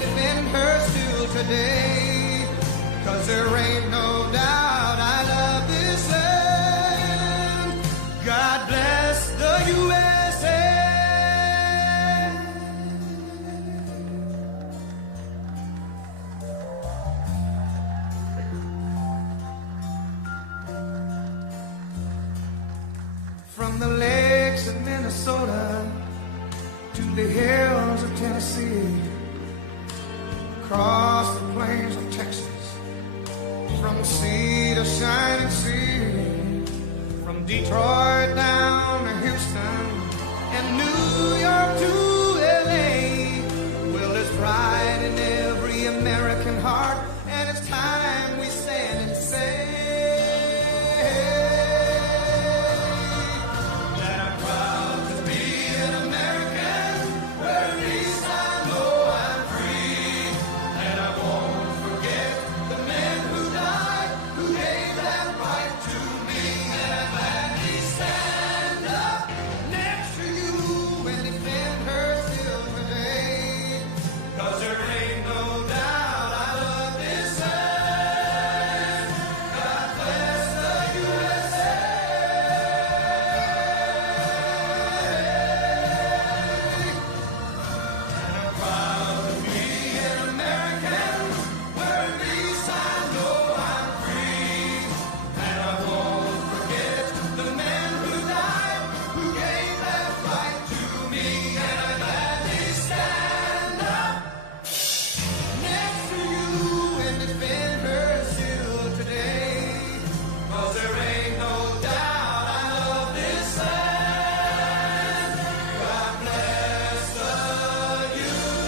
defend her still today. 'Cause there ain't no doubt I love this land. God bless the USA. From the lakes of Minnesota to the hills of Tennessee, across the plains of Texas, from sea to shining sea, from Detroit down to Houston and New York to LA. Well, there's pride in every American heart, and it's time we stand and say that I'm proud to be an American, where at least I know I'm free, and I won't forget the men who died, who gave that right to me, and I gladly stand up next to you and defend her still today. 'Cause there ain't no doubt I love this land. God bless the USA. And I'm proud to be an American, where at least I know I'm free, and I won't forget the men who died, who gave that right to me, and I gladly stand up next to you and defend her still today. 'Cause there ain't no doubt I love this land. God bless the USA.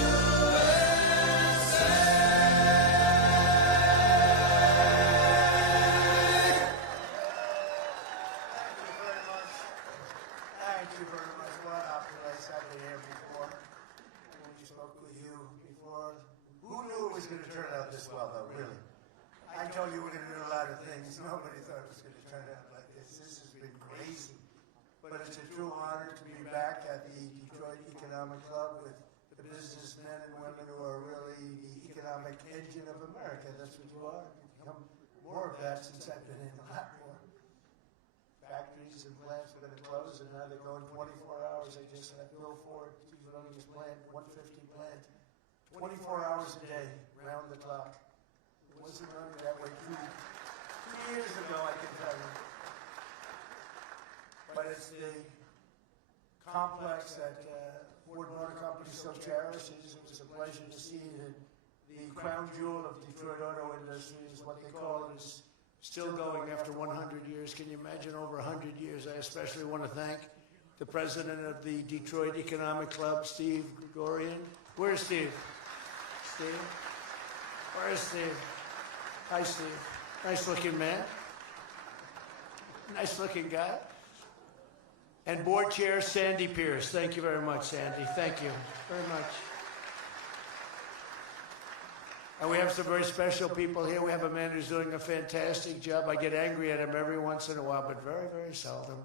Thank you very much. What a place I've been here before. When we spoke with you before, who knew it was going to turn out this well, though, really? I told you we're going to do a lot of things. Nobody thought it was going to turn out like this. This has been crazy. But it's a true honor to be back at the Detroit Economic Club with the businessmen and women who are really the economic engine of America. That's what you are. You've become more of that since I've been in, a lot more. Factories and plants were going to close, and now they're going 24 hours. I just had Bill Ford, he's running his plant, 150 plant, 24 hours a day, round the clock. It wasn't running that way 2 years ago, I can tell you. But it's the complex that Ford Motor Company so cherishes. It was a pleasure to see that the crown jewel of Detroit auto industry is what they call it, is still going after 100 years. Can you imagine over 100 years? I especially want to thank the president of the Detroit Economic Club, Steve Gregorian. Where's Steve? Steve? Where's Steve? Hi, Steve. Nice looking man. Nice looking guy. And board chair Sandy Pierce. Thank you very much, Sandy. Thank you very much. And we have some very special people here. We have a man who's doing a fantastic job. I get angry at him every once in a while, but very, very seldom,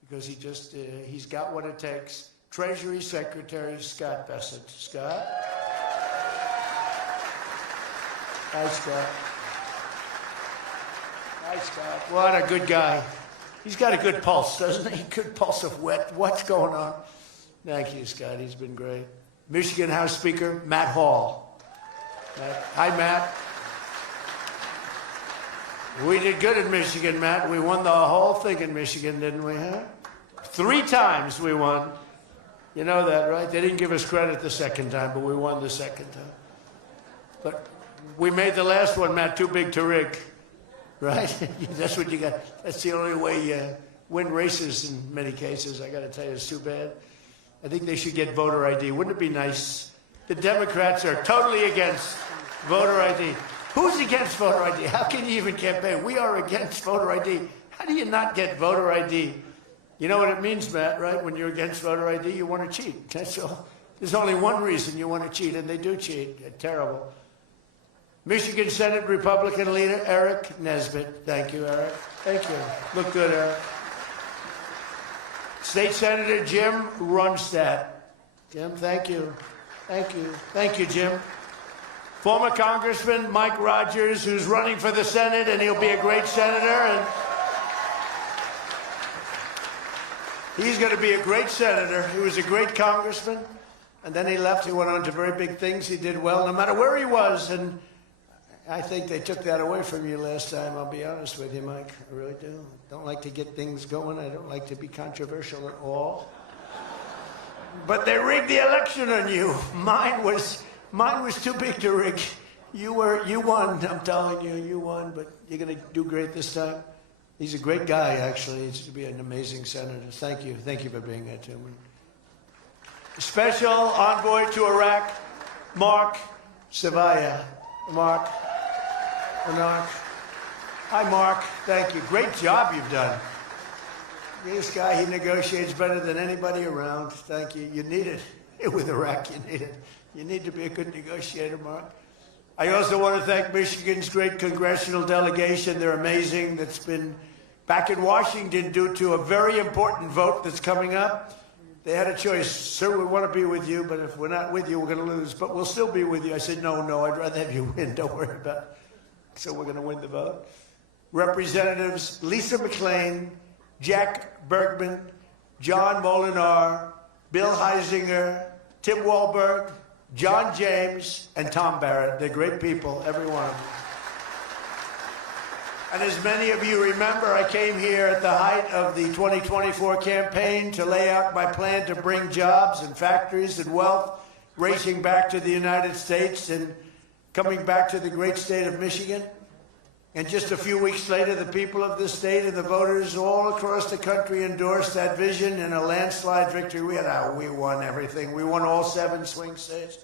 because he just, he's got what it takes. Treasury Secretary Scott Bessent. Scott? Hi, Scott. Hi, Scott. What a good guy. He's got a good pulse, doesn't he? Good pulse of what's going on. Thank you, Scott. He's been great. Michigan House Speaker Matt Hall. Hi, Matt. We did good in Michigan, Matt. We won the whole thing in Michigan, didn't we, huh? 3 times we won. You know that, right? They didn't give us credit the second time, but we won the second time. But we made the last one, Matt, too big to rig. Right? That's what you got. That's the only way you win races in many cases. I got to tell you, it's too bad. I think they should get voter ID. Wouldn't it be nice? The Democrats are totally against voter ID. Who's against voter ID? How can you even campaign? We are against voter ID. How do you not get voter ID? You know what it means, Matt, right? When you're against voter ID, you want to cheat. That's all. There's only one reason you want to cheat, and they do cheat. They're terrible. Michigan Senate Republican leader Eric Nesbitt. Thank you, Eric. Thank you. Look good, Eric. State Senator Jim Runstad. Jim, thank you. Thank you. Thank you, Jim. Former Congressman Mike Rogers, who's running for the Senate, and he'll be a great senator. And he's going to be a great senator. He was a great congressman, and then he left. He went on to very big things. He did well, no matter where he was. And I think they took that away from you last time. I'll be honest with you, Mike. I really do. I don't like to get things going. I don't like to be controversial at all. But they rigged the election on you. Mine was too big to rig. You won. I'm telling you, you won. But you're going to do great this time. He's a great guy, actually. He's going to be an amazing senator. Thank you. Thank you for being here, too. Special envoy to Iraq, Mark Savaya. Mark. Hi, Mark. Thank you. Great job you've done. This guy, he negotiates better than anybody around. Thank you. You need it. With Iraq, you need it. You need to be a good negotiator, Mark. I also want to thank Michigan's great congressional delegation. They're amazing. That's been back in Washington due to a very important vote that's coming up. They had a choice. Sir, we want to be with you, but if we're not with you, we're going to lose. But we'll still be with you. I said, no, I'd rather have you win. Don't worry about it. So we're going to win the vote. Representatives Lisa McClain, Jack Bergman, John Molinar, Bill Heisinger, Tim Walberg, John James, and Tom Barrett. They're great people, every one of them. And as many of you remember, I came here at the height of the 2024 campaign to lay out my plan to bring jobs and factories and wealth racing back to the United States and coming back to the great state of Michigan. And just a few weeks later, the people of this state and the voters all across the country endorsed that vision in a landslide victory. We won everything. We won all 7 swing states.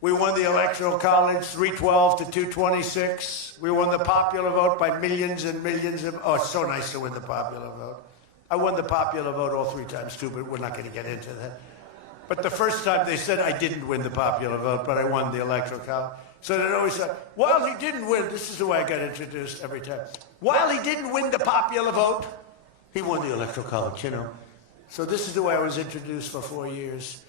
We won the Electoral College 312 to 226. We won the popular vote by millions and millions of... Oh, it's so nice to win the popular vote. I won the popular vote all 3 times, too, but we're not going to get into that. But the first time they said I didn't win the popular vote, but I won the Electoral College. So they always said, while he didn't win, this is the way I got introduced every time. While he didn't win the popular vote, he won the Electoral College, you know. So this is the way I was introduced for 4 years.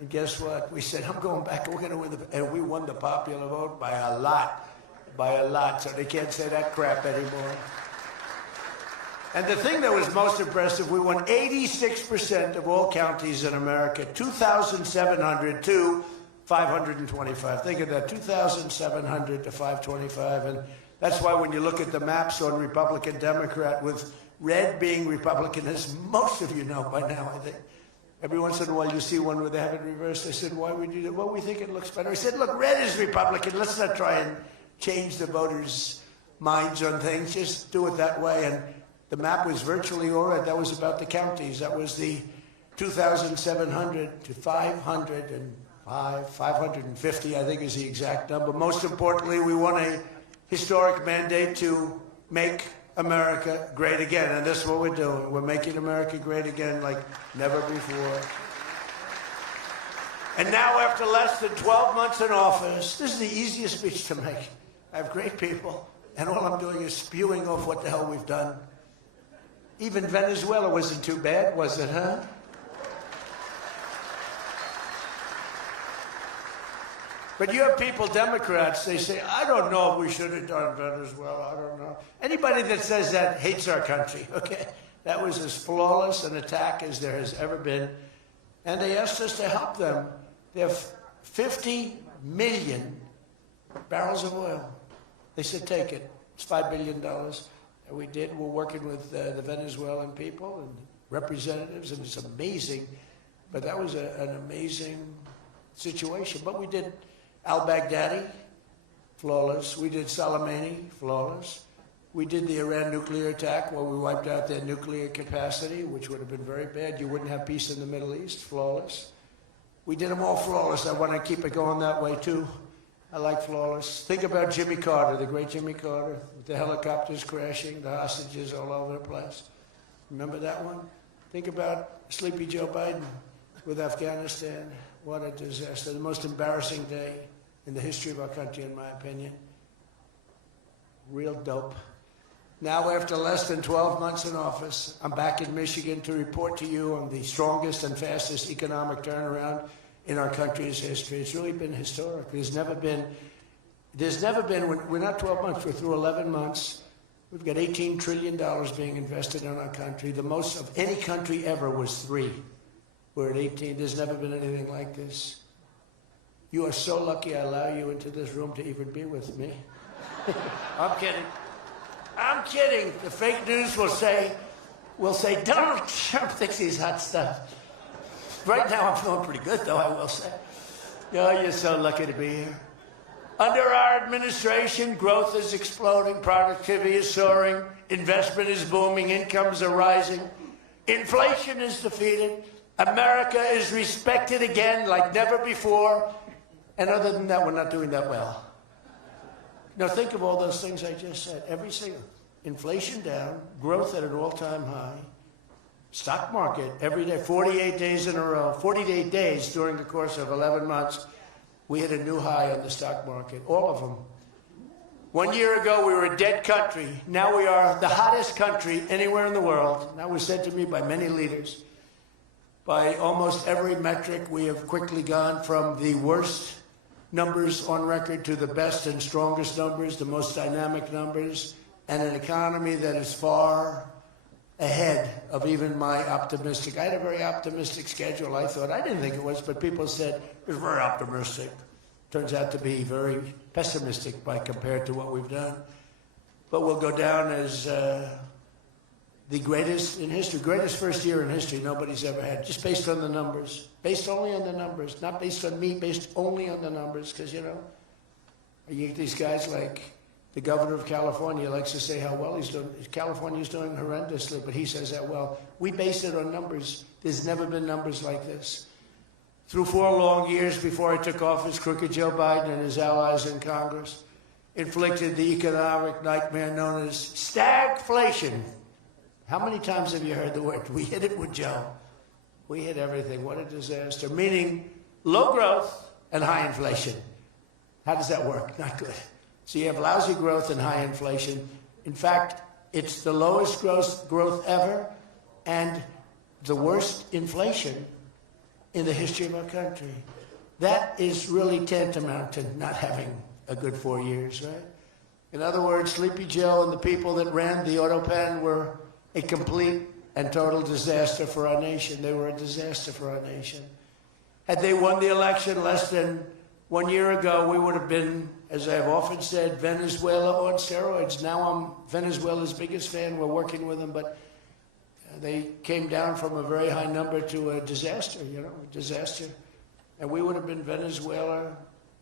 And guess what? We said, I'm going back, we're going to win the... And we won the popular vote by a lot. By a lot. So they can't say that crap anymore. And the thing that was most impressive, we won 86% of all counties in America, 2,700 to 525. Think of that, 2,700 to 525. And that's why when you look at the maps on Republican, Democrat, with red being Republican, as most of you know by now, I think. Every once in a while you see one where they have it reversed. I said, why would you do that? Well, we think it looks better. I said, look, red is Republican. Let's not try and change the voters' minds on things. Just do it that way. And the map was virtually all red. That was about the counties. That was the 2,700 to 550, I think is the exact number. Most importantly, we won a historic mandate to make America great again. And this is what we're doing. We're making America great again like never before. And now, after less than 12 months in office, this is the easiest speech to make. I have great people, and all I'm doing is spewing off what the hell we've done. Even Venezuela wasn't too bad, was it, huh? But you have people, Democrats, they say, I don't know if we should have done Venezuela, I don't know. Anybody that says that hates our country, okay? That was as flawless an attack as there has ever been. And they asked us to help them. They have 50 million barrels of oil. They said, take it. It's $5 billion. And we did. We're working with the Venezuelan people and representatives, and it's amazing. But that was an amazing situation. But we did al-Baghdadi, flawless. We did Soleimani, flawless. We did the Iran nuclear attack where we wiped out their nuclear capacity, which would have been very bad. You wouldn't have peace in the Middle East, flawless. We did them all flawless. I want to keep it going that way, too. I like flawless. Think about Jimmy Carter, the great Jimmy Carter, with the helicopters crashing, the hostages all over the place. Remember that one? Think about Sleepy Joe Biden with Afghanistan. What a disaster. The most embarrassing day in the history of our country, in my opinion. Real dope. Now, after less than 12 months in office, I'm back in Michigan to report to you on the strongest and fastest economic turnaround in our country's history. It's really been historic. There's never been There's never been, we're not 12 months, we're through 11 months. We've got $18 trillion being invested in our country. The most of any country ever was 3. We're at 18. There's never been anything like this. You are so lucky I allow you into this room to even be with me. I'm kidding. I'm kidding. The fake news will say, Donald Trump thinks he's hot stuff. Right now I'm feeling pretty good, though, I will say. Oh, you're so lucky to be here. Under our administration, growth is exploding, productivity is soaring, investment is booming, incomes are rising, inflation is defeated, America is respected again like never before, and other than that, we're not doing that well. Now think of all those things I just said. Every single, inflation down, growth at an all-time high, stock market every day, 48 days in a row, 48 days during the course of 11 months, we hit a new high on the stock market, all of them. 1 year ago, we were a dead country. Now we are the hottest country anywhere in the world. That was said to me by many leaders. By almost every metric, we have quickly gone from the worst numbers on record to the best and strongest numbers, the most dynamic numbers, and an economy that is far ahead of even my optimistic. I had a very optimistic schedule, I thought. I didn't think it was, but people said it was very optimistic. Turns out to be very pessimistic compared to what we've done. But we'll go down as the greatest in history, greatest first year in history nobody's ever had, just based on the numbers. Based only on the numbers, not based on me, based only on the numbers, because, you know, you get these guys like the governor of California likes to say how well he's doing. California's doing horrendously, but he says that well. We base it on numbers. There's never been numbers like this. Through 4 long years before I took office, crooked Joe Biden and his allies in Congress inflicted the economic nightmare known as stagflation. How many times have you heard the word? We hit it with Joe. We hit everything. What a disaster. Meaning low growth and high inflation. How does that work? Not good. So you have lousy growth and high inflation. In fact, it's the lowest growth ever and the worst inflation in the history of our country. That is really tantamount to not having a good 4 years, right? In other words, Sleepy Joe and the people that ran the auto pen were a complete and total disaster for our nation. They were a disaster for our nation. Had they won the election less than 1 year ago, we would have been, as I've often said, Venezuela on steroids. Now I'm Venezuela's biggest fan. We're working with them, but they came down from a very high number to a disaster, you know, a disaster. And we would have been Venezuela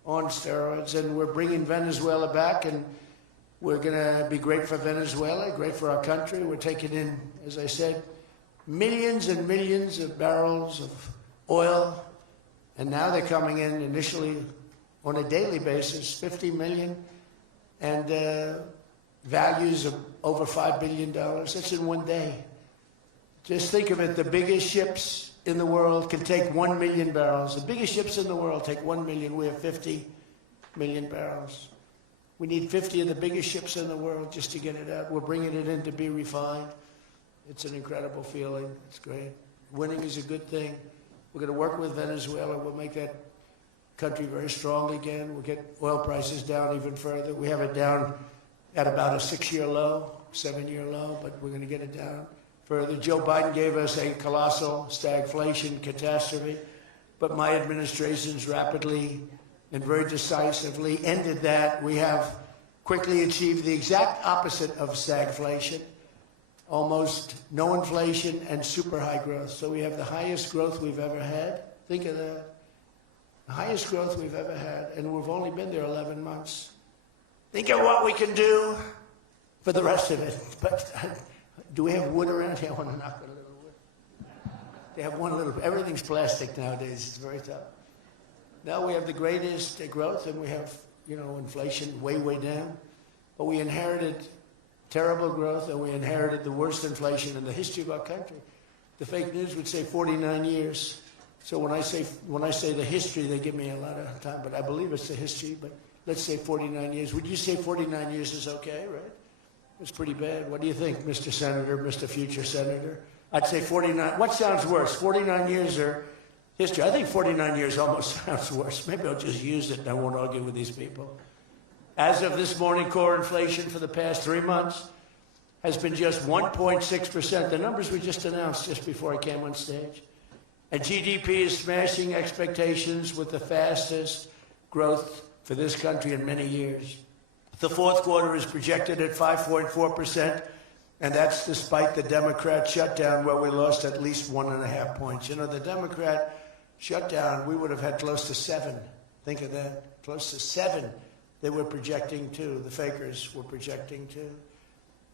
on steroids, and we're bringing Venezuela back, and we're going to be great for Venezuela, great for our country. We're taking in, as I said, millions and millions of barrels of oil, and now they're coming in initially on a daily basis, 50 million, and values of over $5 billion. That's in 1 day. Just think of it, the biggest ships in the world can take 1 million barrels. The biggest ships in the world take 1 million. We have 50 million barrels. We need 50 of the biggest ships in the world just to get it out. We're bringing it in to be refined. It's an incredible feeling. It's great. Winning is a good thing. We're going to work with Venezuela. We'll make that country very strong again. We'll get oil prices down even further. We have it down at about a 6-year low, 7-year low, but we're going to get it down further. Joe Biden gave us a colossal stagflation catastrophe, but my administration's rapidly and very decisively ended that. We have quickly achieved the exact opposite of stagflation, almost no inflation and super high growth. So we have the highest growth we've ever had. Think of that. The highest growth we've ever had, and we've only been there 11 months. Think of what we can do for the rest of it. But do we have wood around here? I want to knock on a little wood. They have one little, everything's plastic nowadays. It's very tough. Now we have the greatest growth, and we have, you know, inflation way, way down. But we inherited terrible growth, and we inherited the worst inflation in the history of our country. The fake news would say 49 years. So when I say the history, they give me a lot of time, but I believe it's the history. But let's say 49 years. Would you say 49 years is okay, right? It's pretty bad. What do you think, Mr. Senator, Mr. Future Senator? I'd say 49. What sounds worse, 49 years or history? I think 49 years almost sounds worse. Maybe I'll just use it and I won't argue with these people. As of this morning, core inflation for the past 3 months has been just 1.6%. The numbers we just announced just before I came on stage. And GDP is smashing expectations with the fastest growth for this country in many years. The fourth quarter is projected at 5.4%, and that's despite the Democrat shutdown where we lost at least 1.5 points. You know, the Democrat shutdown, we would have had close to 7. Think of that, close to 7. They were projecting to, the fakers were projecting to.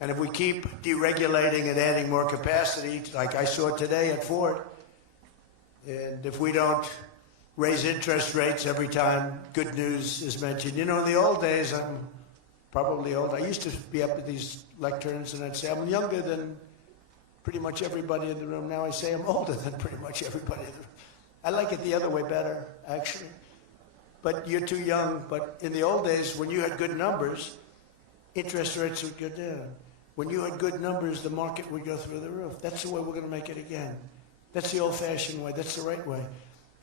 And if we keep deregulating and adding more capacity, like I saw today at Ford, and if we don't raise interest rates every time good news is mentioned. You know, in the old days, I'm probably old. I used to be up at these lecterns and I'd say, I'm younger than pretty much everybody in the room. Now I say I'm older than pretty much everybody in the room. I like it the other way better, actually. But you're too young. But in the old days, when you had good numbers, interest rates would go down. When you had good numbers, the market would go through the roof. That's the way we're going to make it again. That's the old-fashioned way. That's the right way.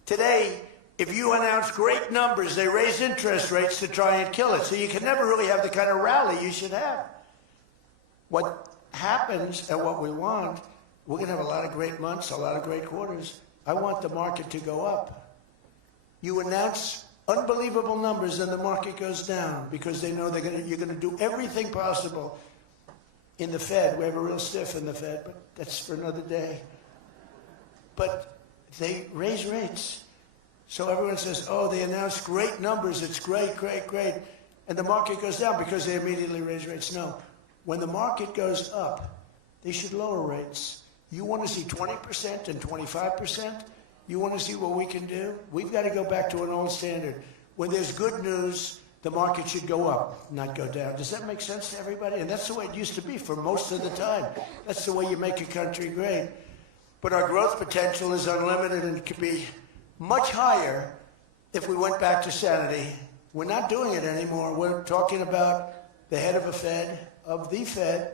Today, if you announce great numbers, they raise interest rates to try and kill it. So you can never really have the kind of rally you should have. What happens and what we want, we're going to have a lot of great months, a lot of great quarters. I want the market to go up. You announce unbelievable numbers and the market goes down because they know you're going to do everything possible. In the Fed, we have a real stiff in the Fed, but that's for another day. But they raise rates. So everyone says, oh, they announced great numbers. It's great, great, great. And the market goes down because they immediately raise rates. No. When the market goes up, they should lower rates. You want to see 20% and 25%? You want to see what we can do? We've got to go back to an old standard. When there's good news, the market should go up, not go down. Does that make sense to everybody? And that's the way it used to be for most of the time. That's the way you make a country great. But our growth potential is unlimited and could be much higher if we went back to sanity. We're not doing it anymore. We're talking about the head of the Fed,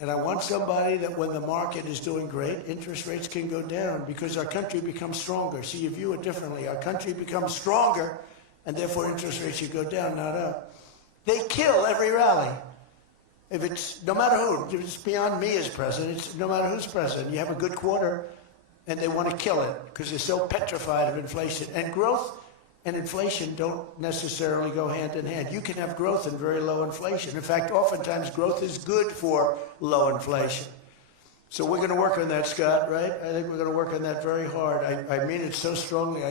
and I want somebody that when the market is doing great, interest rates can go down because our country becomes stronger. So you view it differently. Our country becomes stronger, and therefore interest rates should go down, not up. They kill every rally. If it's, no matter who, if it's beyond me as president, it's no matter who's president. You have a good quarter, and they want to kill it because they're so petrified of inflation. And growth and inflation don't necessarily go hand in hand. You can have growth and very low inflation. In fact, oftentimes growth is good for low inflation. So we're going to work on that, Scott, right? I think we're going to work on that very hard. I mean it so strongly,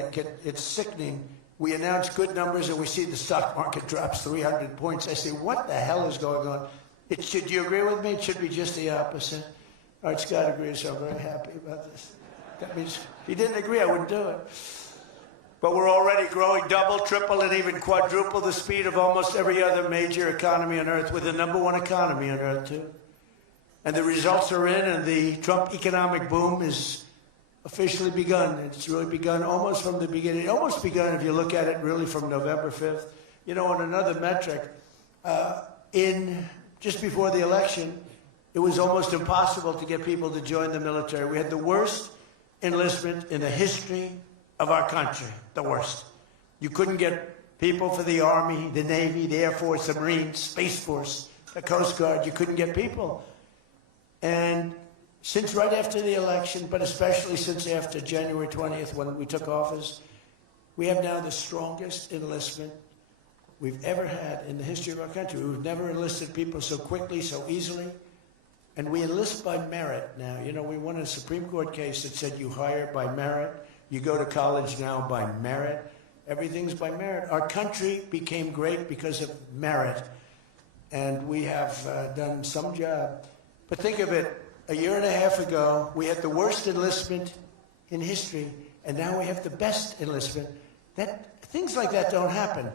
it's sickening. We announce good numbers and we see the stock market drops 300 points. I say, what the hell is going on? Do you agree with me? It should be just the opposite. All right, Scott agrees, so I'm very happy about this. That means if he didn't agree, I wouldn't do it. But we're already growing double, triple, and even quadruple the speed of almost every other major economy on Earth. We're the #1 economy on Earth, too. And the results are in, and the Trump economic boom is officially begun. It's really begun almost from the beginning. Almost begun if you look at it really from November 5th. You know, on another metric, just before the election, it was almost impossible to get people to join the military. We had the worst enlistment in the history of our country, the worst. You couldn't get people for the Army, the Navy, the Air Force, the Marines, Space Force, the Coast Guard. You couldn't get people. And since right after the election, but especially since after January 20th when we took office, we have now the strongest enlistment we've ever had in the history of our country. We've never enlisted people so quickly, so easily. And we enlist by merit now. You know, we won a Supreme Court case that said you hire by merit. You go to college now by merit. Everything's by merit. Our country became great because of merit. And we have done some job. But think of it, a year and a half ago, we had the worst enlistment in history, and now we have the best enlistment. Things like that don't happen.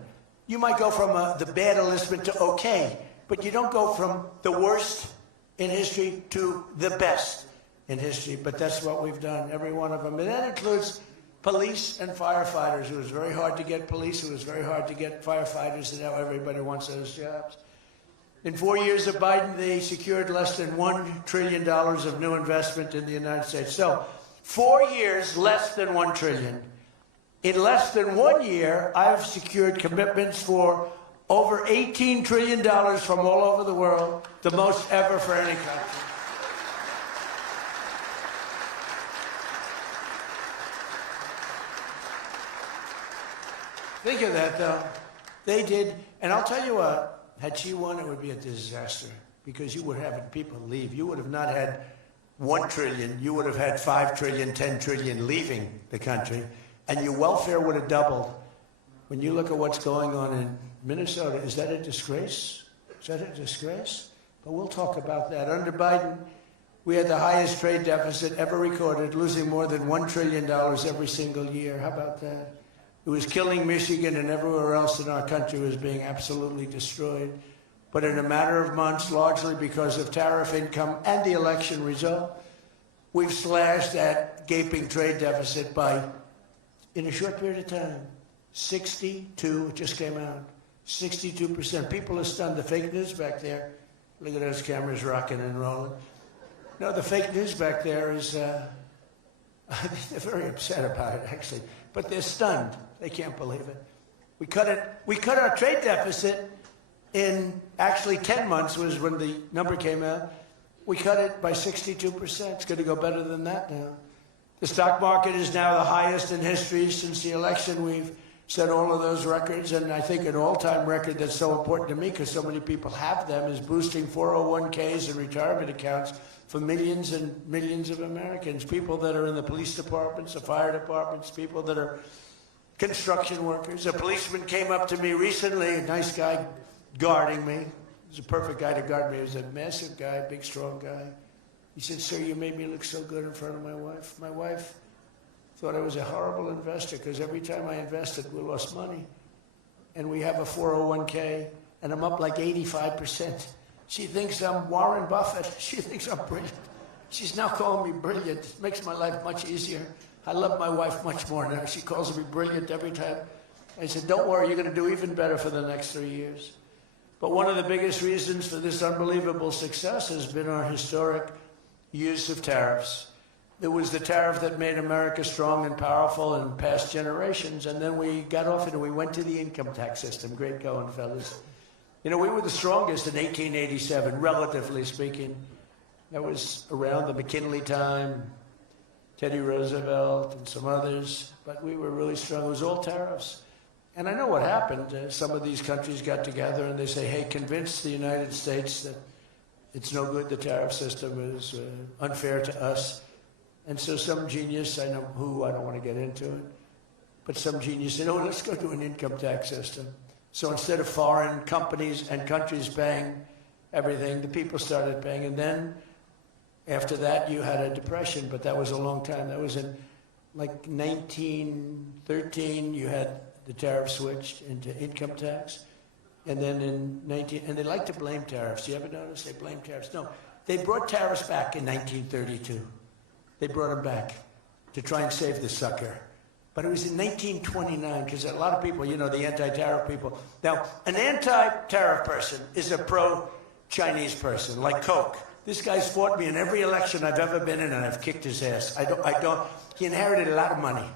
You might go from the bad enlistment to okay, but you don't go from the worst in history to the best in history. But that's what we've done, every one of them. And that includes police and firefighters. It was very hard to get police. It was very hard to get firefighters, and now everybody wants those jobs. In 4 years of Biden, they secured less than $1 trillion of new investment in the United States. So 4 years, less than $1 trillion. In less than 1 year, I've secured commitments for Over $18 trillion from all over the world, the most ever for any country. Think of that, though. They did, and I'll tell you what, had she won, it would be a disaster, because you would have people leave. You would have not had 1 trillion, you would have had 5 trillion, 10 trillion leaving the country, and your welfare would have doubled. When you look at what's going on in Minnesota, is that a disgrace? Is that a disgrace? But we'll talk about that. Under Biden, we had the highest trade deficit ever recorded, losing more than $1 trillion every single year. How about that? It was killing Michigan, and everywhere else in our country was being absolutely destroyed. But in a matter of months, largely because of tariff income and the election result, we've slashed that gaping trade deficit by, in a short period of time, 62, it just came out, 62%. People are stunned. The fake news back there, look at those cameras rocking and rolling. No, the fake news back there is, they're very upset about it, actually. But they're stunned. They can't believe it. We cut our trade deficit in actually 10 months was when the number came out. We cut it by 62%. It's going to go better than that now. The stock market is now the highest in history since the election. We've set all of those records, and I think an all-time record that's so important to me because so many people have them is boosting 401ks and retirement accounts for millions and millions of Americans, people that are in the police departments, the fire departments, people that are construction workers. A policeman came up to me recently, a nice guy guarding me. He was a perfect guy to guard me. He was a massive guy, big, strong guy. He said, "Sir, you made me look so good in front of my wife. My wife thought I was a horrible investor because every time I invested, we lost money. And we have a 401k, and I'm up like 85%. She thinks I'm Warren Buffett. She thinks I'm brilliant. She's now calling me brilliant. It makes my life much easier. I love my wife much more now. She calls me brilliant every time." I said, "Don't worry, you're going to do even better for the next 3 years." But one of the biggest reasons for this unbelievable success has been our historic use of tariffs. It was the tariff that made America strong and powerful in past generations, and then we got off it and we went to the income tax system. Great going, fellas. You know, we were the strongest in 1887, relatively speaking. That was around the McKinley time, Teddy Roosevelt and some others, but we were really strong. It was all tariffs. And I know what happened. Some of these countries got together and they say, "Hey, convince the United States that it's no good, the tariff system is unfair to us." And so some genius, I know who, I don't want to get into it, but some genius said, "Oh, let's go to an income tax system." So instead of foreign companies and countries paying everything, the people started paying. And then after that, you had a depression, but that was a long time. That was in like 1913, you had the tariff switched into income tax. And then in and they like to blame tariffs. You ever notice they blame tariffs? No, they brought tariffs back in 1932. They brought them back to try and save the sucker. But it was in 1929, because a lot of people, you know, the anti-tariff people. Now, an anti-tariff person is a pro-Chinese person, like Coke. This guy's fought me in every election I've ever been in, and I've kicked his ass. He inherited a lot of money,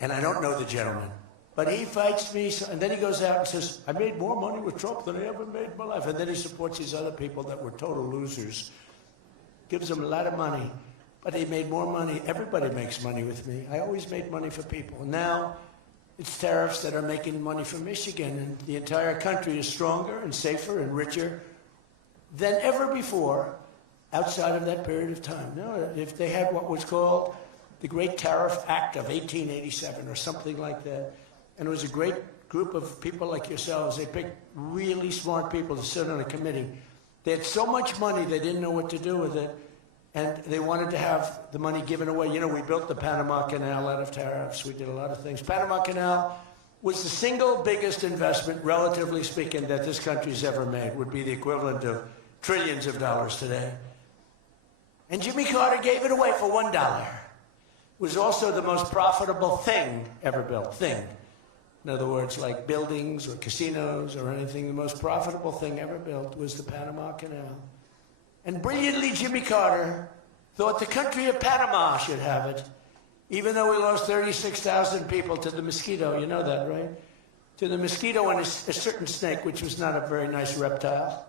and I don't know the gentleman. But he fights me, and then he goes out and says, "I made more money with Trump than I ever made in my life." And then he supports these other people that were total losers. Gives them a lot of money. But he made more money. Everybody makes money with me. I always made money for people. Now it's tariffs that are making money for Michigan, and the entire country is stronger and safer and richer than ever before outside of that period of time. No, if they had what was called the Great Tariff Act of 1887 or something like that, and it was a great group of people like yourselves. They picked really smart people to sit on a committee. They had so much money they didn't know what to do with it. And they wanted to have the money given away. You know, we built the Panama Canal out of tariffs. We did a lot of things. Panama Canal was the single biggest investment, relatively speaking, that this country's ever made. Would be the equivalent of trillions of dollars today. And Jimmy Carter gave it away for $1. It was also the most profitable thing ever built. Thing. In other words, like buildings or casinos or anything, the most profitable thing ever built was the Panama Canal. And brilliantly, Jimmy Carter thought the country of Panama should have it, even though we lost 36,000 people to the mosquito. You know that, right? to the mosquito and a certain snake, which was not a very nice reptile.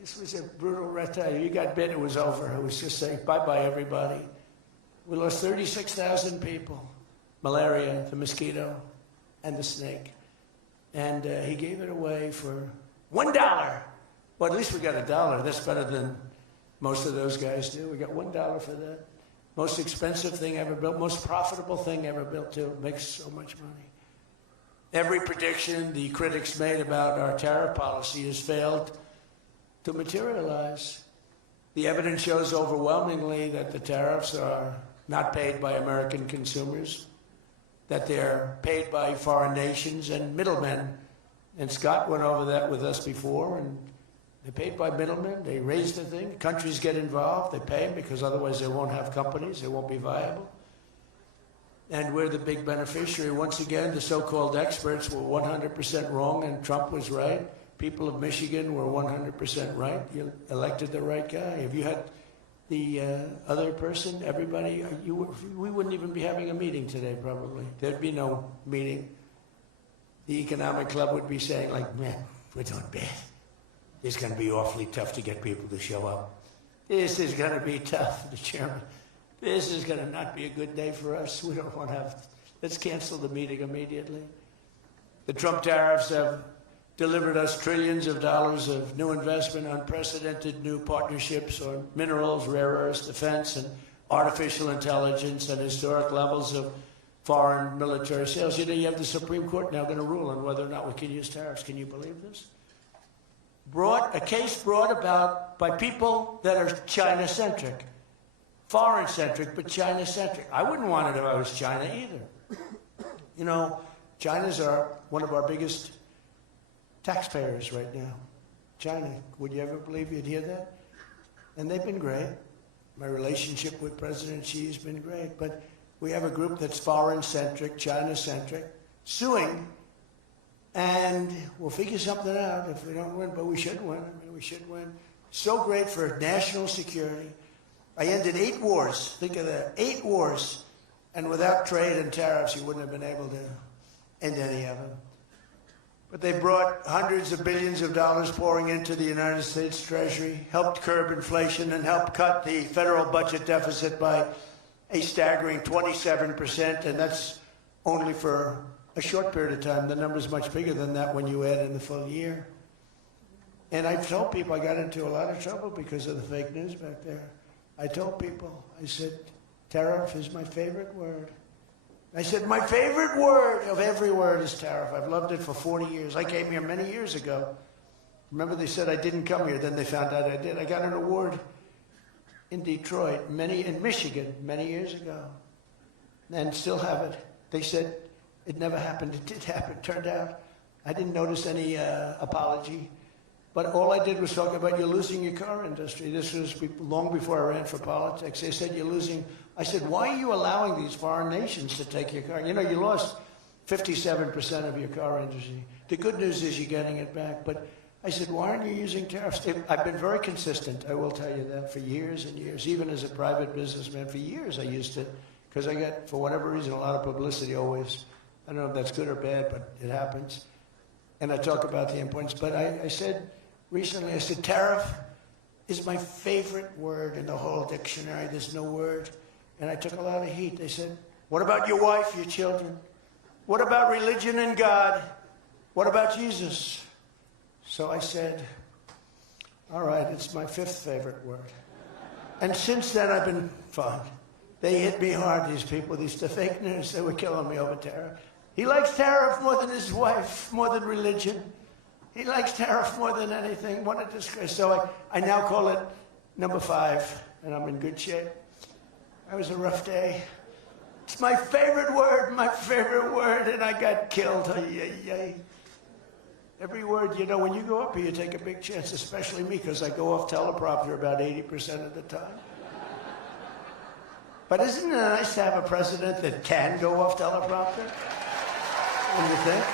This was a brutal reptile. You got bit, it was over. It was just saying, bye-bye, everybody. We lost 36,000 people. Malaria, the mosquito, and the snake. And he gave it away for $1. Well, at least we got $1. That's better than most of those guys do. We got $1 for that. Most expensive thing ever built, most profitable thing ever built, too. Makes so much money. Every prediction the critics made about our tariff policy has failed to materialize. The evidence shows overwhelmingly that the tariffs are not paid by American consumers, that they're paid by foreign nations and middlemen. And Scott went over that with us before, and they're paid by middlemen. They raise the thing. Countries get involved. They pay them because otherwise they won't have companies. They won't be viable. And we're the big beneficiary. Once again, the so-called experts were 100% wrong, and Trump was right. People of Michigan were 100% right. You elected the right guy. If you had the other person, everybody, we wouldn't even be having a meeting today, probably. There'd be no meeting. The economic club would be saying, like, man, we're doing bad. It's going to be awfully tough to get people to show up. This is going to be tough, the chairman. This is going to not be a good day for us. We don't want to have, let's cancel the meeting immediately. The Trump tariffs have delivered us trillions of dollars of new investment, unprecedented new partnerships on minerals, rare earths, defense, and artificial intelligence, and historic levels of foreign military sales. You know, you have the Supreme Court now going to rule on whether or not we can use tariffs. Can you believe this? A case brought about by people that are China-centric. Foreign-centric, but China-centric. I wouldn't want it if I was China either. You know, China's one of our biggest taxpayers right now. China, would you ever believe you'd hear that? And they've been great. My relationship with President Xi has been great. But we have a group that's foreign-centric, China-centric, suing, and we'll figure something out if we don't win, but we should win. I mean, we should win. So great for national security. I ended 8 wars. Think of that, 8 wars. And without trade and tariffs, you wouldn't have been able to end any of them. But they brought hundreds of billions of dollars pouring into the United States Treasury, helped curb inflation, and helped cut the federal budget deficit by a staggering 27%, and that's only for a short period of time. The number's much bigger than that when you add in the full year. And I've told people I got into a lot of trouble because of the fake news back there. I told people, I said, tariff is my favorite word. I said, my favorite word of every word is tariff. I've loved it for 40 years. I came here many years ago. Remember, they said I didn't come here. Then they found out I did. I got an award in Detroit, in Michigan, many years ago, and still have it. They said it never happened. It did happen. Turned out I didn't notice any apology. But all I did was talk about you're losing your car industry. This was long before I ran for politics. They said you're losing. I said, why are you allowing these foreign nations to take your car? You know, you lost 57% of your car industry. The good news is you're getting it back. But I said, why aren't you using tariffs? I've been very consistent, I will tell you that, for years and years. Even as a private businessman, for years I used it. Because I got, for whatever reason, a lot of publicity always. I don't know if that's good or bad, but it happens. And I talk about the importance. But I said, recently, I said, tariff is my favorite word in the whole dictionary. There's no word. And I took a lot of heat. They said, what about your wife, your children? What about religion and God? What about Jesus? So I said, all right, it's my 5th favorite word. And since then, I've been fine. They hit me hard, these people, the fake news. They were killing me over tariff. He likes tariff more than his wife, more than religion. He likes tariff more than anything. What a disgrace. So I now call it number 5, and I'm in good shape. That was a rough day. It's my favorite word, and I got killed. Every word, you know, when you go up here, you take a big chance, especially me, because I go off teleprompter about 80% of the time. But isn't it nice to have a president that can go off teleprompter? Don't you think?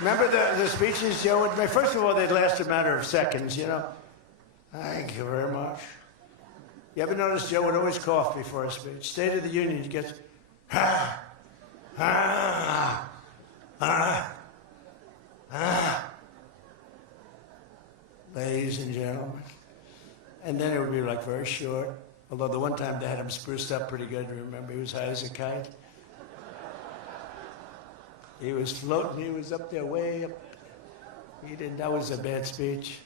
Remember the speeches Joe would make? First of all, they'd last a matter of seconds, you know. Thank you very much. You ever notice Joe would always cough before a speech? State of the Union, he gets, Ah, ah, ah, ah. Ladies and gentlemen. And then it would be like very short. Although the one time they had him spruced up pretty good, remember? He was high as a kite. He was floating, he was up there way up. That was a bad speech.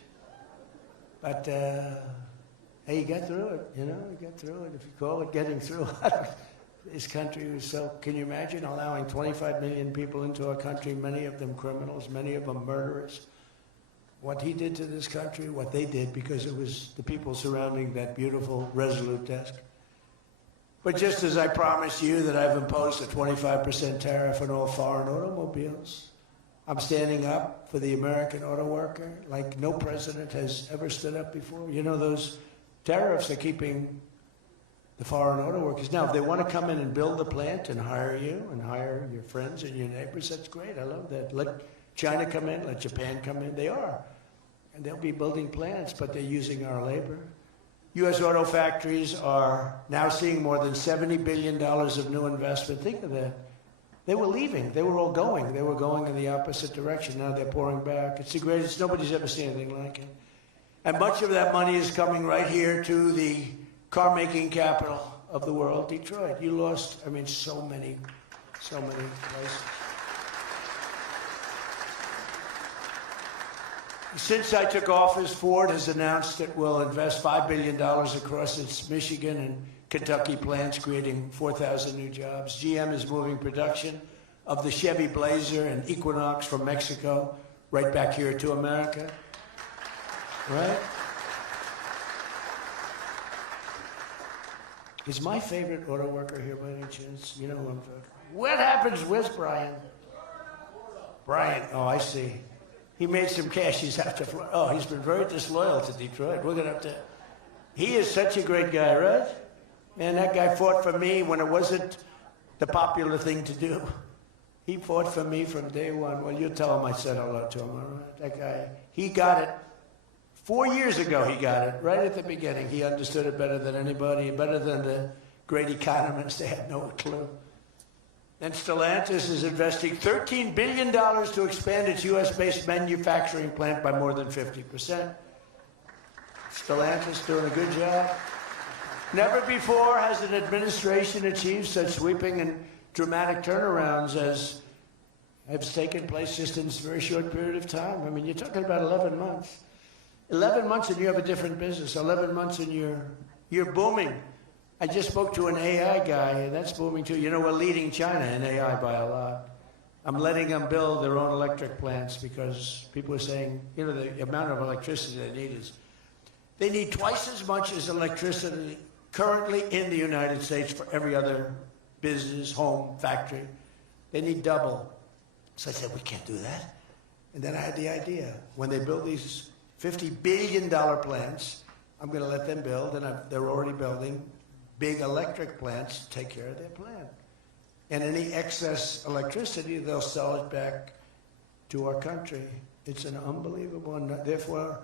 But, hey, he got through it, you know, he got through it. If you call it getting through it. This country was so, can you imagine allowing 25 million people into our country, many of them criminals, many of them murderers? What he did to this country, what they did, because it was the people surrounding that beautiful, resolute desk. But just as I promised you that I've imposed a 25% tariff on all foreign automobiles, I'm standing up for the American auto worker like no president has ever stood up before. You know, those tariffs are keeping the foreign auto workers. Now, if they want to come in and build the plant and hire you and hire your friends and your neighbors, that's great. I love that. Let China come in, let Japan come in. They are. And they'll be building plants, but they're using our labor. U.S. auto factories are now seeing more than $70 billion of new investment. Think of that. They were leaving. They were all going. They were going in the opposite direction. Now they're pouring back. It's the greatest. Nobody's ever seen anything like it. And much of that money is coming right here to the car-making capital of the world, Detroit. You lost, I mean, so many places. Since I took office, Ford has announced it will invest $5 billion across its Michigan and Kentucky plants, creating 4,000 new jobs. GM is moving production of the Chevy Blazer and Equinox from Mexico right back here to America. Right? Is my favorite auto worker here by any chance? You know who I'm talking. What happens? Where's Brian? Brian, oh, I see. He made some cash. He's after Florida. Oh, he's been very disloyal to Detroit. We're going to have to... He is such a great guy, right? Man, that guy fought for me when it wasn't the popular thing to do. He fought for me from day one. Well, you tell him I said hello to him, all right? That guy, he got it. 4 years ago, he got it. Right at the beginning. He understood it better than anybody, better than the great economists. They had no clue. And Stellantis is investing $13 billion to expand its U.S.-based manufacturing plant by more than 50%. Stellantis doing a good job. Never before has an administration achieved such sweeping and dramatic turnarounds as has taken place just in this very short period of time. I mean, you're talking about 11 months. 11 months and you have a different business. 11 months and you're booming. I just spoke to an AI guy, and that's booming too. You know, we're leading China in AI by a lot. I'm letting them build their own electric plants because people are saying, you know, the amount of electricity they need is, they need twice as much as electricity currently in the United States for every other business, home, factory. They need double. So I said, we can't do that. And then I had the idea. When they build these $50 billion plants, I'm going to let them build, and they're already building big electric plants to take care of their plant. And any excess electricity, they'll sell it back to our country. It's an unbelievable, and therefore,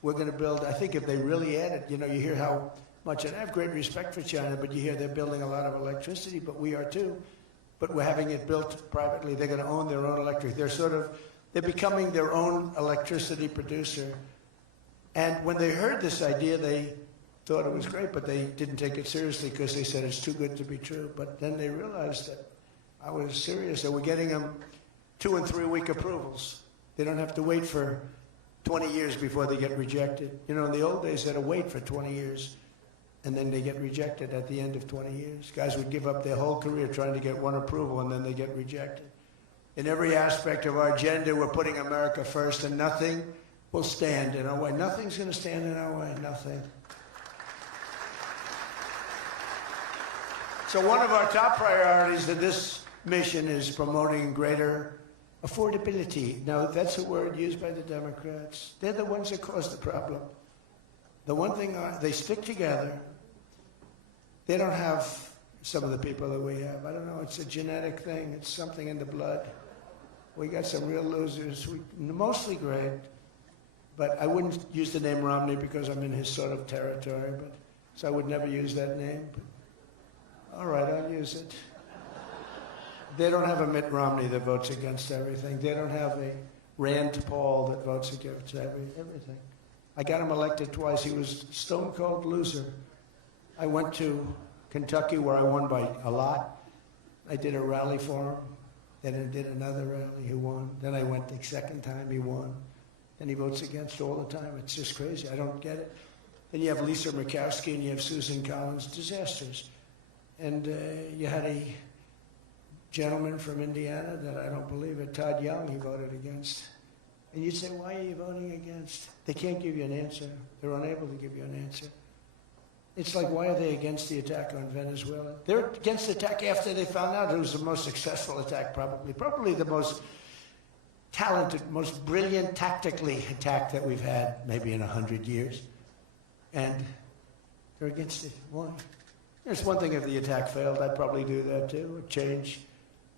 we're going to build, I think if they really add it, you know, you hear how much, and I have great respect for China, but you hear they're building a lot of electricity, but we are too. But we're having it built privately. They're going to own their own electric. They're becoming their own electricity producer. And when they heard this idea, they thought it was great, but they didn't take it seriously because they said it's too good to be true. But then they realized that I was serious. They were getting them 2- and 3-week approvals. They don't have to wait for 20 years before they get rejected. You know, in the old days, they had to wait for 20 years, and then they get rejected at the end of 20 years. Guys would give up their whole career trying to get one approval, and then they get rejected. In every aspect of our agenda, we're putting America first, and nothing will stand in our way. Nothing's going to stand in our way, nothing. So one of our top priorities in this mission is promoting greater affordability. Now, that's a word used by the Democrats. They're the ones that cause the problem. The one thing, they stick together. They don't have some of the people that we have. I don't know, it's a genetic thing. It's something in the blood. We got some real losers, mostly great, but I wouldn't use the name Romney because I'm in his sort of territory, so I would never use that name. But, all right, I'll use it. They don't have a Mitt Romney that votes against everything. They don't have a Rand Paul that votes against everything. I got him elected twice. He was a stone cold loser. I went to Kentucky where I won by a lot. I did a rally for him. Then I did another rally, he won. Then I went the second time, he won. Then he votes against all the time. It's just crazy. I don't get it. Then you have Lisa Murkowski and you have Susan Collins. Disasters. And you had a gentleman from Indiana that I don't believe it, Todd Young, he voted against. And you'd say, why are you voting against? They can't give you an answer. They're unable to give you an answer. It's like, why are they against the attack on Venezuela? They're against the attack after they found out it was the most successful attack, probably the most talented, most brilliant tactically attack that we've had maybe in 100 years. And they're against it. Why? It's one thing if the attack failed, I'd probably do that too, a change.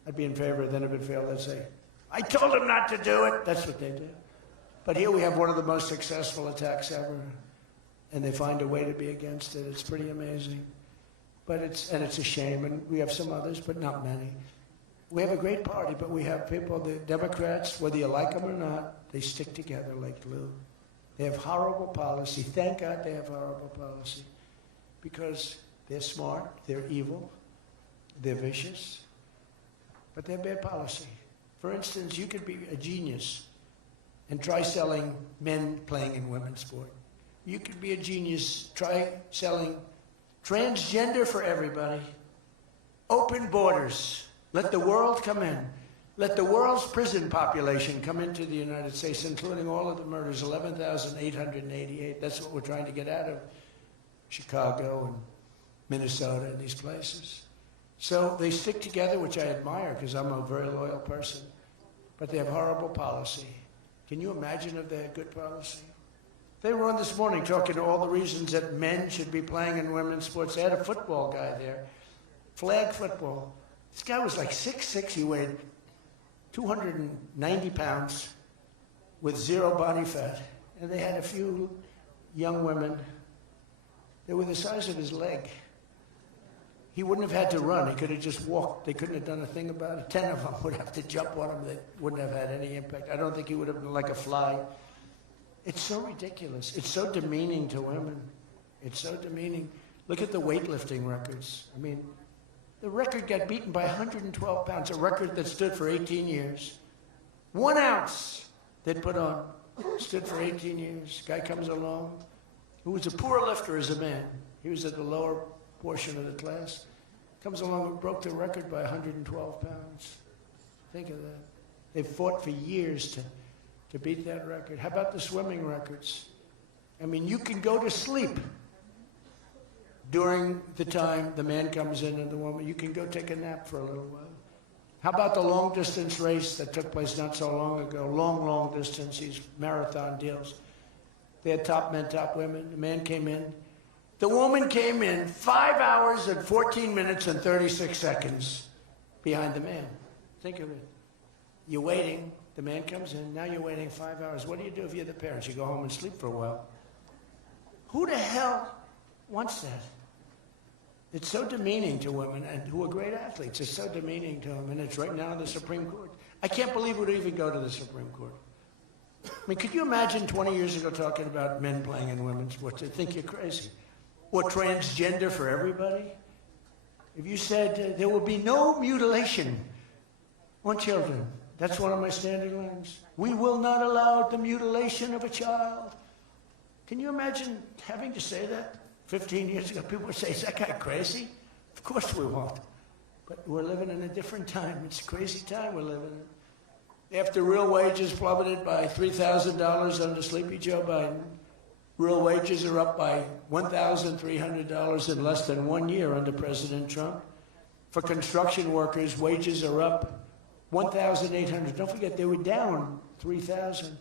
I'd be in favor. Then if it failed, I'd say, I told them not to do it. That's what they do. But here we have one of the most successful attacks ever, and they find a way to be against it. It's pretty amazing. But it's a shame, and we have some others, but not many. We have a great party, but we have people, the Democrats, whether you like them or not, they stick together like glue. They have horrible policy. Thank God they have horrible policy, because they're smart, they're evil, they're vicious, but they're bad policy. For instance, you could be a genius and try selling men playing in women's sport. You could be a genius, try selling transgender for everybody, open borders, let the world come in, let the world's prison population come into the United States, including all of the murders, 11,888. That's what we're trying to get out of Chicago and Minnesota and these places. So they stick together, which I admire because I'm a very loyal person, but they have horrible policy. Can you imagine if they had good policy? They were on this morning talking to all the reasons that men should be playing in women's sports. They had a football guy there, flag football. This guy was like 6'6", he weighed 290 pounds with zero body fat. And they had a few young women. They were the size of his leg. He wouldn't have had to run. He could have just walked. They couldn't have done a thing about it. 10 of them would have to jump on him. That wouldn't have had any impact. I don't think he would have been like a fly. It's so ridiculous. It's so demeaning to women. It's so demeaning. Look at the weightlifting records. I mean, the record got beaten by 112 pounds, a record that stood for 18 years. 1 ounce they'd put on stood for 18 years. Guy comes along who was a poor lifter as a man. He was at the lower portion of the class. Comes along and broke the record by 112 pounds. Think of that. They fought for years to beat that record. How about the swimming records? I mean, you can go to sleep during the time the man comes in and the woman. You can go take a nap for a little while. How about the long-distance race that took place not so long ago? Long distance, these marathon deals. They had top men, top women. The man came in. The woman came in 5 hours and 14 minutes and 36 seconds behind the man. Think of it. You're waiting. The man comes in. Now you're waiting 5 hours. What do you do if you're the parents? You go home and sleep for a while. Who the hell wants that? It's so demeaning to women, and who are great athletes. It's so demeaning to them, and it's right now in the Supreme Court. I can't believe it would even go to the Supreme Court. I mean, could you imagine 20 years ago talking about men playing in women's sports? They'd think you're crazy. Or transgender for everybody? If you said there will be no mutilation on children, that's one of my standing lines. We will not allow the mutilation of a child. Can you imagine having to say that? 15 years ago, people would say, is that guy crazy? Of course we won't. But we're living in a different time. It's a crazy time we're living in. After real wages plummeted by $3,000 under Sleepy Joe Biden, real wages are up by $1,300 in less than 1 year under President Trump. For construction workers, wages are up $1,800. Don't forget, they were down $3,000.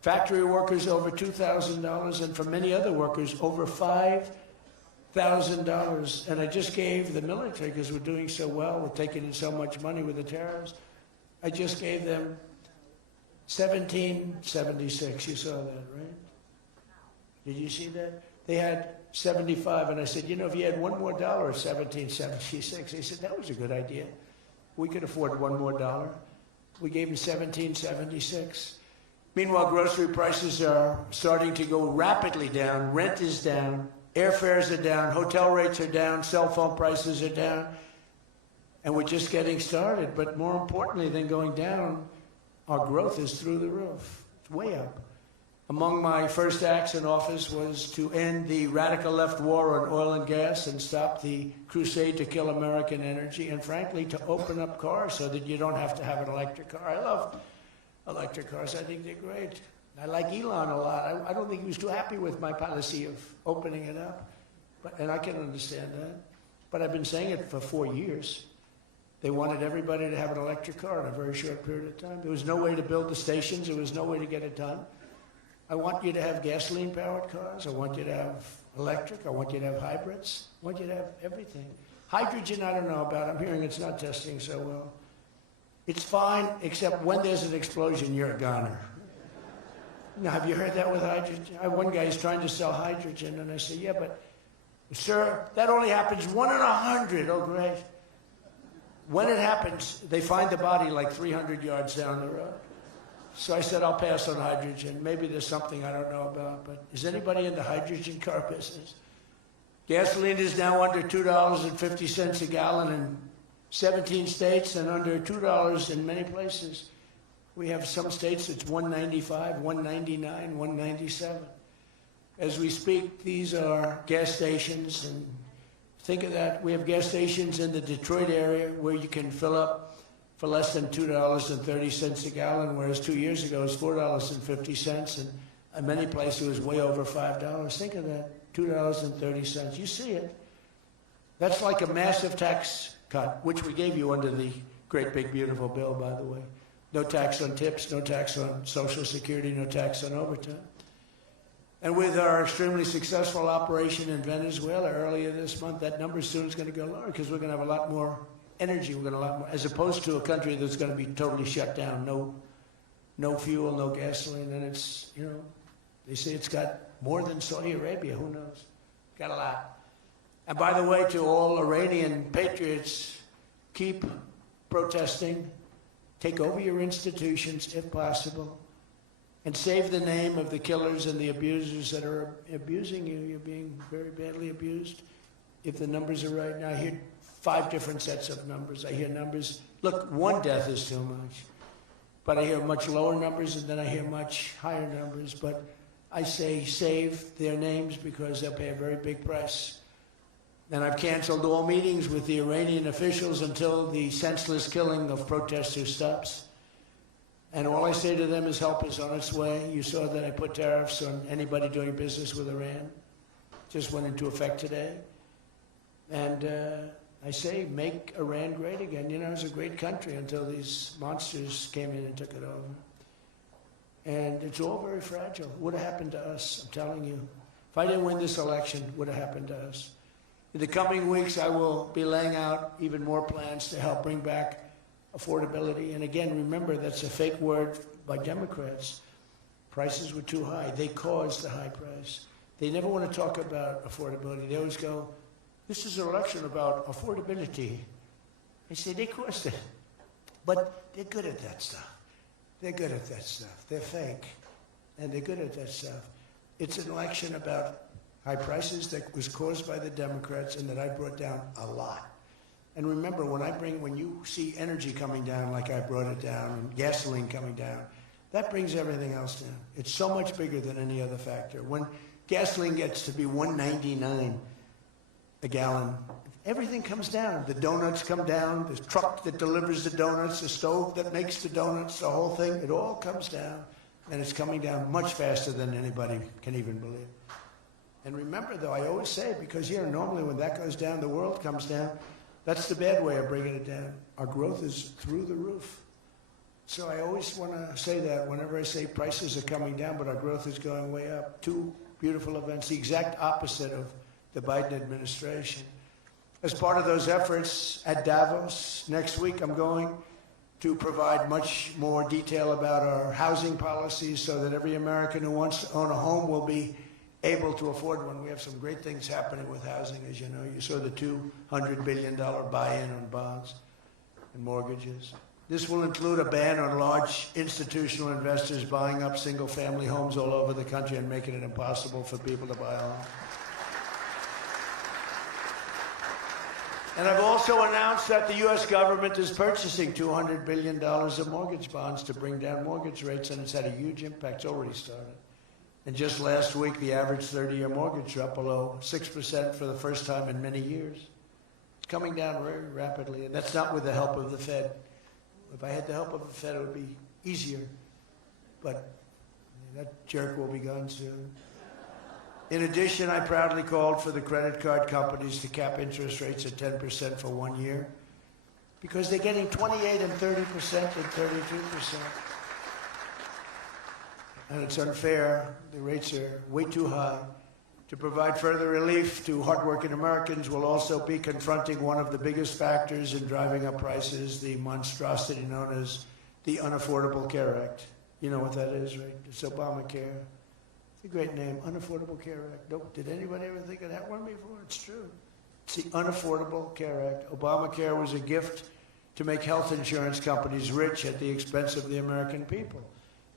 Factory workers over $2,000, and for many other workers, over $5,000. And I just gave the military, because we're doing so well, we're taking in so much money with the tariffs, I just gave them $1,776. You saw that, right? Did you see that? They had 75, and I said, you know, if you had one more dollar, $1,776. They said, that was a good idea. we could afford one more dollar. We gave him $17.76. Meanwhile, grocery prices are starting to go rapidly down. Rent is down. Airfares are down. Hotel rates are down. Cell phone prices are down. And we're just getting started. But more importantly than going down, our growth is through the roof. It's way up. Among my first acts in office was to end the radical left war on oil and gas and stop the crusade to kill American energy, and frankly, to open up cars so that you don't have to have an electric car. I love electric cars. I think they're great. I like Elon a lot. I don't think he was too happy with my policy of opening it up, and I can understand that. But I've been saying it for 4 years. They wanted everybody to have an electric car in a very short period of time. There was no way to build the stations. There was no way to get it done. I want you to have gasoline-powered cars. I want you to have electric. I want you to have hybrids. I want you to have everything. Hydrogen, I don't know about. I'm hearing it's not testing so well. It's fine, except when there's an explosion, you're a goner. Now, have you heard that with hydrogen? One guy is trying to sell hydrogen, and I say, yeah, but, sir, that only happens 1 in 100. Oh, great. When it happens, they find the body like 300 yards down the road. So I said, I'll pass on hydrogen. Maybe there's something I don't know about, but is anybody in the hydrogen car business? Gasoline is now under $2.50 a gallon in 17 states and under $2 in many places. We have some states it's $1.95, $1.99, $1.97. As we speak, these are gas stations, and think of that. We have gas stations in the Detroit area where you can fill up for less than $2.30 a gallon, whereas 2 years ago it was $4.50, and in many places it was way over $5. Think of that, $2.30. You see it. That's like a massive tax cut, which we gave you under the great big beautiful bill, by the way. No tax on tips, no tax on Social Security, no tax on overtime. And with our extremely successful operation in Venezuela earlier this month, that number soon is going to go lower because we're going to have a lot more energy. We're going to have a lot more, as opposed to a country that's going to be totally shut down, no fuel, no gasoline, and it's, you know, they say it's got more than Saudi Arabia. Who knows? Got a lot. And by the way, to all Iranian patriots, keep protesting, take over your institutions if possible, and save the name of the killers and the abusers that are abusing you. You're being very badly abused. If the numbers are right now, I hear 5 different sets of numbers. I hear numbers, look, 1 death is too much. But I hear much lower numbers, and then I hear much higher numbers. But I say save their names because they'll pay a very big price. And I've canceled all meetings with the Iranian officials until the senseless killing of protesters stops. And all I say to them is help is on its way. You saw that I put tariffs on anybody doing business with Iran. Just went into effect today. And I say make Iran great again. You know, it was a great country until these monsters came in and took it over. And it's all very fragile. What would have happened to us? I'm telling you. If I didn't win this election, what would have happened to us? In the coming weeks, I will be laying out even more plans to help bring back affordability. And again, remember, that's a fake word by Democrats. Prices were too high. They caused the high price. They never want to talk about affordability. They always go, this is an election about affordability. I say, they caused it. But they're good at that stuff. They're good at that stuff. They're fake. And they're good at that stuff. It's an election about high prices that was caused by the Democrats and that I brought down a lot. And remember, when you see energy coming down like I brought it down and gasoline coming down, that brings everything else down. It's so much bigger than any other factor. When gasoline gets to be $1.99 a gallon, everything comes down. The donuts come down, the truck that delivers the donuts, the stove that makes the donuts, the whole thing, it all comes down. And it's coming down much faster than anybody can even believe. And remember, though, I always say, because here normally when that goes down, the world comes down. That's the bad way of bringing it down. Our growth is through the roof. So I always want to say that whenever I say prices are coming down, but our growth is going way up. 2 beautiful events, the exact opposite of the Biden administration. As part of those efforts at Davos, next week I'm going to provide much more detail about our housing policies so that every American who wants to own a home will be able to afford one. We have some great things happening with housing, as you know. You saw the $200 billion buy-in on bonds. and mortgages. This will include a ban on large institutional investors buying up single-family homes all over the country and making it impossible for people to buy a home. And I've also announced that the U.S. government is purchasing $200 billion of mortgage bonds to bring down mortgage rates, and it's had a huge impact. It's already started. And just last week, the average 30-year mortgage dropped below 6% for the first time in many years. It's coming down very rapidly, and that's not with the help of the Fed. If I had the help of the Fed, it would be easier. But that jerk will be gone soon. In addition, I proudly called for the credit card companies to cap interest rates at 10% for 1 year, because they're getting 28 and 30% and 32%. And it's unfair. The rates are way too high. To provide further relief to hardworking Americans, we'll also be confronting one of the biggest factors in driving up prices, the monstrosity known as the Unaffordable Care Act. You know what that is, right? It's Obamacare. It's a great name, Unaffordable Care Act. No, did anybody ever think of that one before? It's true. It's the Unaffordable Care Act. Obamacare was a gift to make health insurance companies rich at the expense of the American people.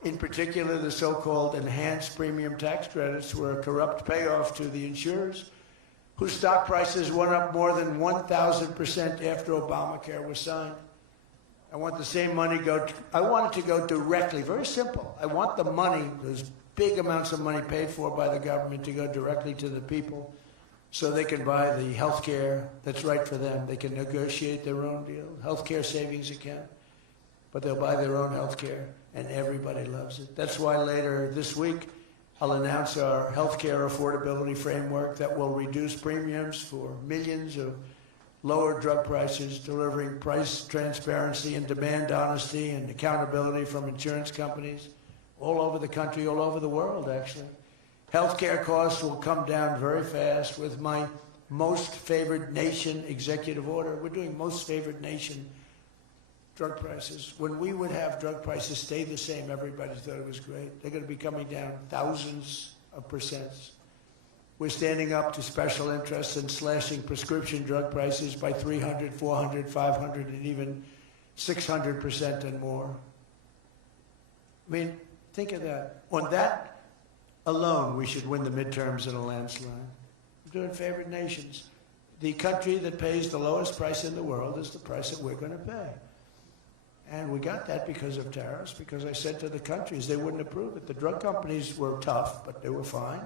In particular, the so-called enhanced premium tax credits were a corrupt payoff to the insurers, whose stock prices went up more than 1,000% after Obamacare was signed. I want the same money I want it to go directly, very simple. I want the money, those big amounts of money paid for by the government, to go directly to the people so they can buy the health care that's right for them. They can negotiate their own deal, health care savings account, but they'll buy their own health care, and everybody loves it. That's why later this week, I'll announce our health care affordability framework that will reduce premiums for millions of lower drug prices, delivering price transparency and demand honesty and accountability from insurance companies all over the country, all over the world, actually. Healthcare costs will come down very fast with my most favored nation executive order. We're doing most favored nation drug prices. When we would have drug prices stay the same, everybody thought it was great. They're going to be coming down thousands of percents. We're standing up to special interests and slashing prescription drug prices by 300, 400, 500, and even 600% and more. I mean, think of that. On that alone, we should win the midterms in a landslide. We're doing favored nations. The country that pays the lowest price in the world is the price that we're going to pay. And we got that because of tariffs, because I said to the countries they wouldn't approve it. The drug companies were tough, but they were fine.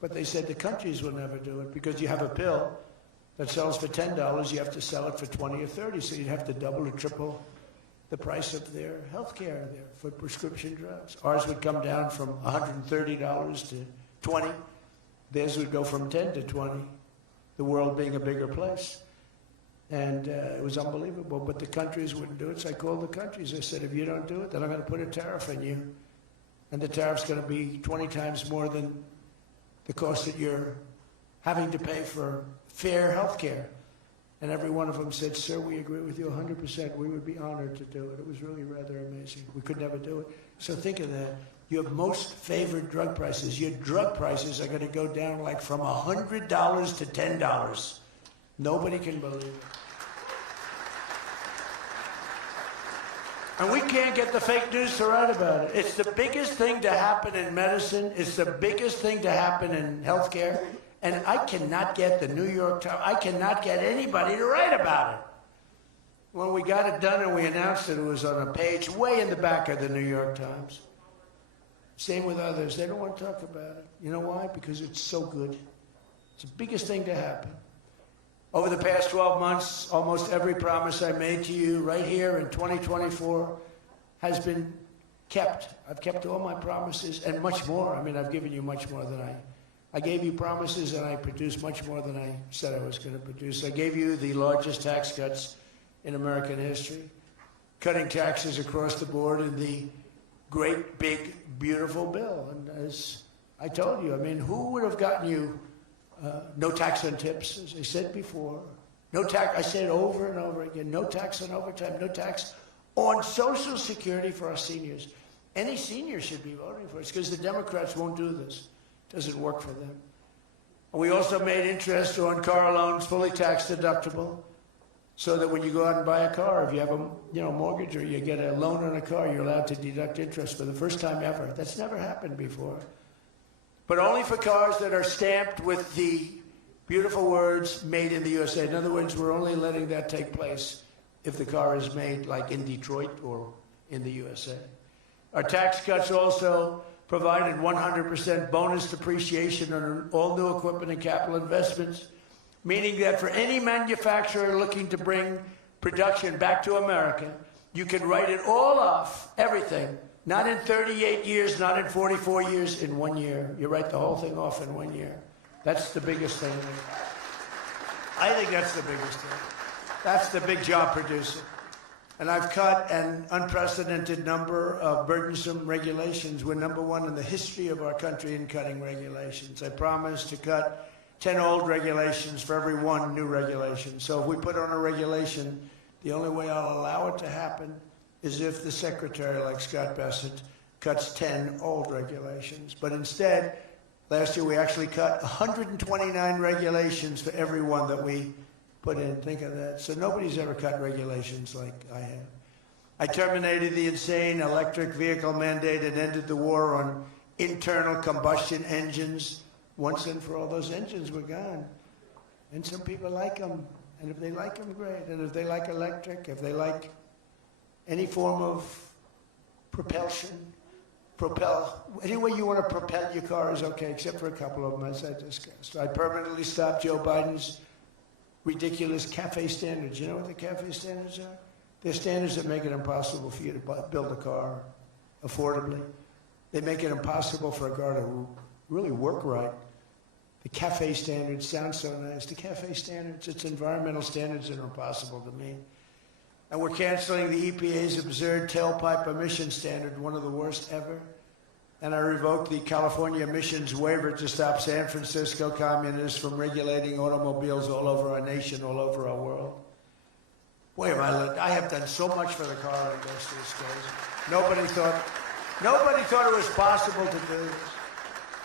But they said the countries will never do it, because you have a pill that sells for $10, you have to sell it for 20 or 30, so you'd have to double or triple the price of their health care there for prescription drugs. Ours would come down from $130 to $20. Theirs would go from 10 to 20, the world being a bigger place. And it was unbelievable, but the countries wouldn't do it, so I called the countries. I said, if you don't do it, then I'm going to put a tariff on you. And the tariff's going to be 20 times more than the cost that you're having to pay for fair health care. And every one of them said, sir, we agree with you 100%. We would be honored to do it. It was really rather amazing. We could never do it. So think of that. You have most favored drug prices. Your drug prices are going to go down like from $100 to $10. Nobody can believe it. And we can't get the fake news to write about it. It's the biggest thing to happen in medicine. It's the biggest thing to happen in healthcare. And I cannot get the New York Times, I cannot get anybody to write about it. When we got it done and we announced it, it was on a page way in the back of the New York Times. Same with others. They don't want to talk about it. You know why? Because it's so good. It's the biggest thing to happen. Over the past 12 months, almost every promise I made to you right here in 2024 has been kept. I've kept all my promises and much more. I mean, I've given you much more than I gave you promises, and I produced much more than I said I was going to produce. I gave you the largest tax cuts in American history, cutting taxes across the board in the great, big, beautiful bill. And as I told you, I mean, who would have gotten you no tax on tips, as I said before. No tax, I said over and over again, no tax on overtime, no tax on Social Security for our seniors. Any senior should be voting for us, because the Democrats won't do this. It doesn't work for them. We also made interest on car loans fully tax deductible. so that when you go out and buy a car, if you have a mortgage or you get a loan on a car, you're allowed to deduct interest for the first time ever. That's never happened before. But only for cars that are stamped with the beautiful words, made in the USA. In other words, we're only letting that take place if the car is made like in Detroit or in the USA. Our tax cuts also provided 100% bonus depreciation on all new equipment and capital investments, meaning that for any manufacturer looking to bring production back to America, you can write it all off, everything, not in 38 years, not in 44 years, in 1 year. You write the whole thing off in 1 year. That's the biggest thing. I think that's the biggest thing. That's the big job producer. And I've cut an unprecedented number of burdensome regulations. We're number one in the history of our country in cutting regulations. I promised to cut 10 old regulations for every one new regulation. So if we put on a regulation, the only way I'll allow it to happen is if the secretary, like Scott Bessent, cuts 10 old regulations. But instead, last year we actually cut 129 regulations for every one that we put in. Think of that. So nobody's ever cut regulations like I have. I terminated the insane electric vehicle mandate and ended the war on internal combustion engines. Once and for all, those engines were gone. And some people like them. And if they like them, great. And if they like electric, if they like any form of propulsion, any way you want to propel your car is okay, except for a couple of them, as I discussed. I permanently stopped Joe Biden's ridiculous CAFE standards. You know what the CAFE standards are? They're standards that make it impossible for you to build a car affordably. They make it impossible for a car to really work right. The CAFE standards sound so nice. The CAFE standards, it's environmental standards that are impossible to meet. And we're canceling the EPA's absurd tailpipe emission standard, one of the worst ever. And I revoked the California emissions waiver to stop San Francisco communists from regulating automobiles all over our nation, all over our world. Boy, I have done so much for the car industry. It's crazy. Nobody thought it was possible to do this.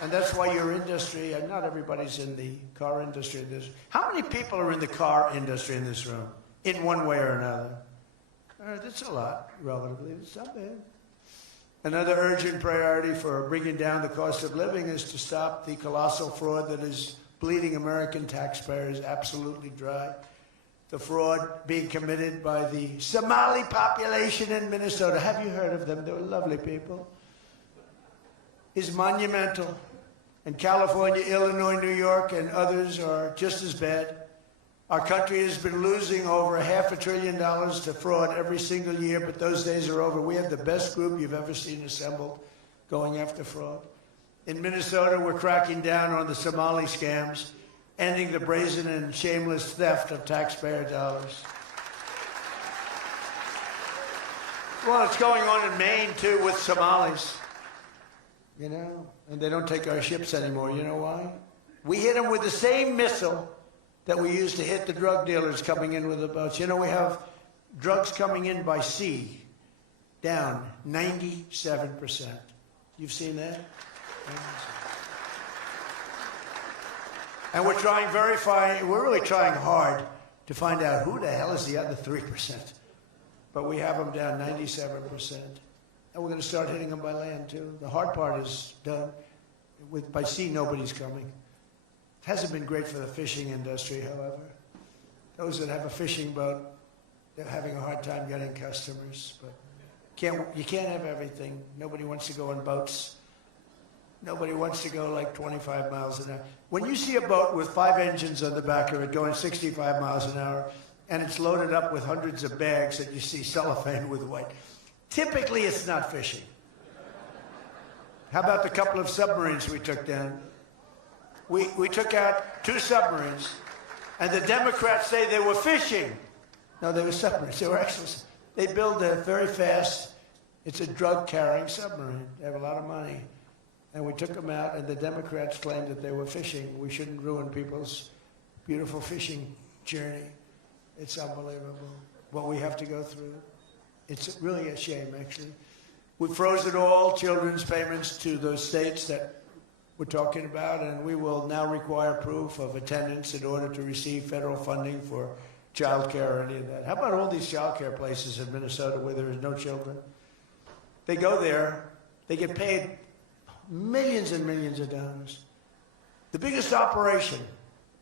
And that's why your industry, and not everybody's in the car industry. How many people are in the car industry in this room, in one way or another? That's a lot, relatively. It's not bad. Another urgent priority for bringing down the cost of living is to stop the colossal fraud that is bleeding American taxpayers absolutely dry. The fraud being committed by the Somali population in Minnesota. Have you heard of them? They're lovely people. Is monumental. And California, Illinois, New York, and others are just as bad. Our country has been losing over $500 billion to fraud every single year, but those days are over. We have the best group you've ever seen assembled going after fraud. In Minnesota, we're cracking down on the Somali scams, ending the brazen and shameless theft of taxpayer dollars. Well, it's going on in Maine, too, with Somalis. You know, and they don't take our ships anymore. You know why? We hit them with the same missile that we used to hit the drug dealers coming in with the boats. You know, we have drugs coming in by sea down 97%. You've seen that? And we're really trying hard to find out who the hell is the other 3%. But we have them down 97%. And we're going to start hitting them by land, too. The hard part is done. By sea, nobody's coming. It hasn't been great for the fishing industry, however. Those that have a fishing boat, they're having a hard time getting customers. But you can't have everything. Nobody wants to go on boats. Nobody wants to go like 25 miles an hour. When you see a boat with 5 engines on the back of it going 65 miles an hour, and it's loaded up with hundreds of bags that you see cellophane with white, typically it's not fishing. How about the couple of submarines we took down? We took out 2 submarines, and the Democrats say they were fishing. No, they were submarines. They were actually, they build a very fast, it's a drug-carrying submarine. They have a lot of money. And we took them out, and the Democrats claimed that they were fishing. We shouldn't ruin people's beautiful fishing journey. It's unbelievable what we have to go through. It's really a shame, actually. We've frozen all children's payments to those states that we're talking about, and we will now require proof of attendance in order to receive federal funding for child care or any of that. How about all these child care places in Minnesota where there is no children? They go there, they get paid millions and millions of dollars. The biggest operation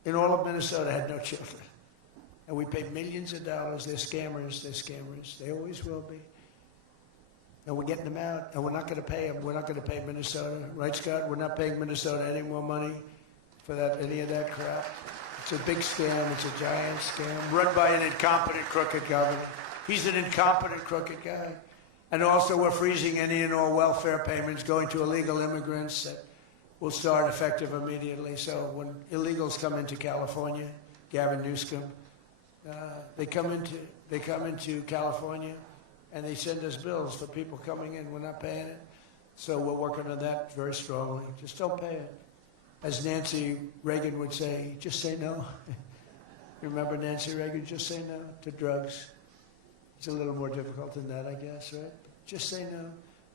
in all of Minnesota had no children. And we pay millions of dollars. They're scammers, they're scammers. They always will be. And we're getting them out, and we're not going to pay them. We're not going to pay Minnesota. Right, Scott? We're not paying Minnesota any more money for that, any of that crap. It's a big scam. It's a giant scam run by an incompetent, crooked governor. He's an incompetent, crooked guy. And also, we're freezing any and all welfare payments going to illegal immigrants that will start effective immediately. So when illegals come into California, Gavin Newsom, they come into California, and they send us bills for people coming in. We're not paying it. So we're working on that very strongly. Just don't pay it. As Nancy Reagan would say, just say no. You remember Nancy Reagan? Just say no to drugs. It's a little more difficult than that, I guess, right? Just say no.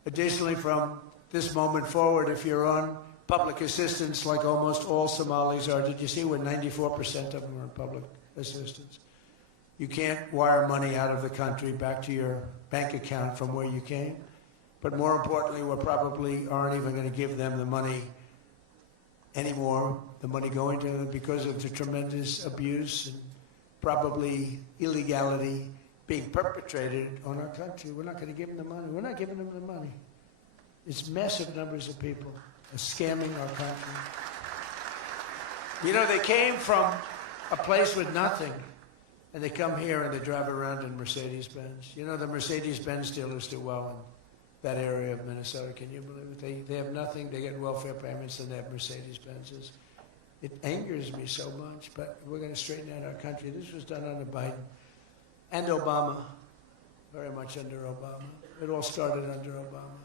Additionally, from this moment forward, if you're on public assistance, like almost all Somalis are, did you see where 94% of them are on public assistance? You can't wire money out of the country back to your bank account from where you came. But more importantly, we probably aren't even going to give them the money anymore, the money going to them, because of the tremendous abuse and probably illegality being perpetrated on our country. We're not going to give them the money. We're not giving them the money. It's massive numbers of people are scamming our country. You know, they came from a place with nothing, and they come here and they drive around in Mercedes-Benz. You know, the Mercedes-Benz dealers do well in that area of Minnesota. Can you believe it? They have nothing. They get welfare payments, and they have Mercedes-Benzes. It angers me so much, but we're going to straighten out our country. This was done under Biden and Obama, very much under Obama. It all started under Obama.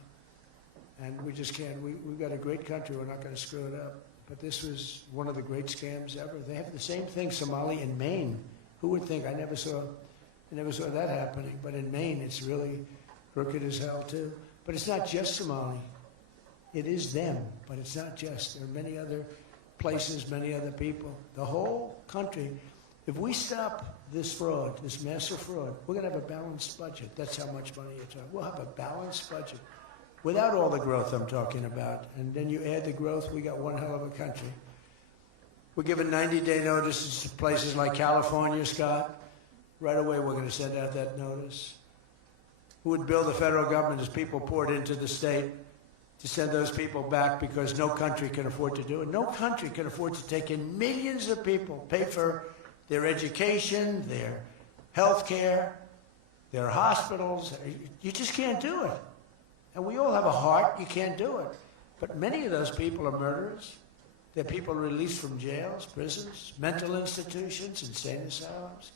And we just can't. We've got a great country. We're not going to screw it up. But this was one of the great scams ever. They have the same thing, Somali in Maine. Who would think? I never saw that happening. But in Maine, it's really crooked as hell, too. But it's not just Somali. It is them, but it's not just. There are many other places, many other people. The whole country, if we stop this fraud, this massive fraud, we're going to have a balanced budget. That's how much money you're talking. We'll have a balanced budget without all the growth I'm talking about. And then you add the growth, we got one hell of a country. We're giving 90-day notices to places like California, Scott. Right away, we're going to send out that notice. Who would bill the federal government as people poured into the state to send those people back, because no country can afford to do it. No country can afford to take in millions of people, pay for their education, their health care, their hospitals. You just can't do it. And we all have a heart. You can't do it. But many of those people are murderers. They're people released from jails, prisons, mental institutions, insane asylums.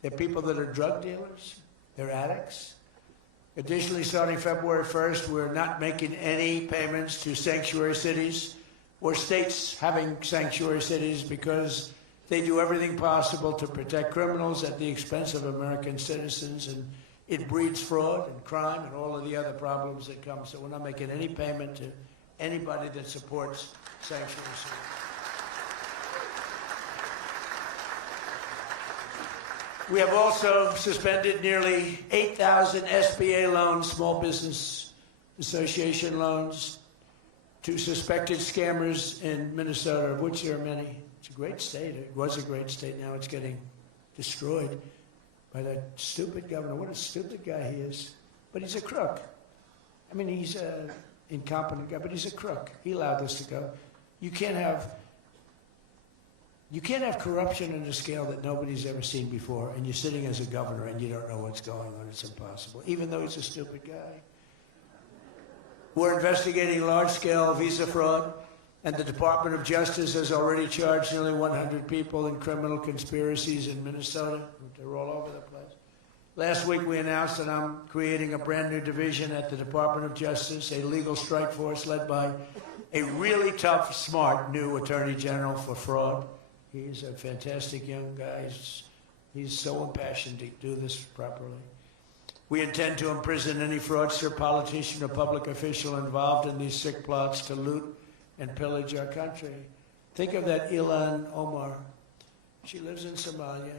They're people that are drug dealers. They're addicts. Additionally, starting February 1st, we're not making any payments to sanctuary cities or states having sanctuary cities, because they do everything possible to protect criminals at the expense of American citizens, and it breeds fraud and crime and all of the other problems that come. So we're not making any payment to anybody that supports sanctuary cities. We have also suspended nearly 8,000 SBA loans, Small Business Association loans, to suspected scammers in Minnesota, of which there are many. It's a great state. It was a great state. Now it's getting destroyed by that stupid governor. What a stupid guy he is. But he's a crook. I mean, he's an incompetent guy, but he's a crook. He allowed this to go. You can't have corruption on a scale that nobody's ever seen before, and you're sitting as a governor and you don't know what's going on. It's impossible, even though he's a stupid guy. We're investigating large-scale visa fraud, and the Department of Justice has already charged nearly 100 people in criminal conspiracies in Minnesota. They're all over the place. Last week we announced that I'm creating a brand new division at the Department of Justice, a legal strike force led by a really tough, smart new Attorney General for fraud. He's a fantastic young guy. He's so impassioned to do this properly. We intend to imprison any fraudster, politician, or public official involved in these sick plots to loot and pillage our country. Think of that Ilan Omar. She lives in Somalia.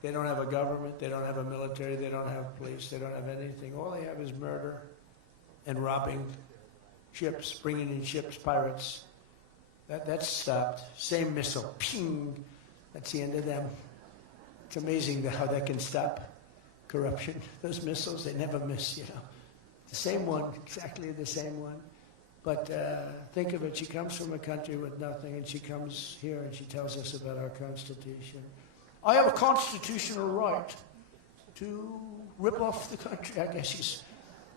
They don't have a government, they don't have a military, they don't have police, they don't have anything. All they have is murder and robbing ships, bringing in ships, pirates. That's stopped. Same missile, ping. That's the end of them. It's amazing how that can stop corruption. Those missiles, they never miss, you know. The same one, exactly the same one. But think of it, she comes from a country with nothing, and she comes here and she tells us about our Constitution. I have a constitutional right to rip off the country. I guess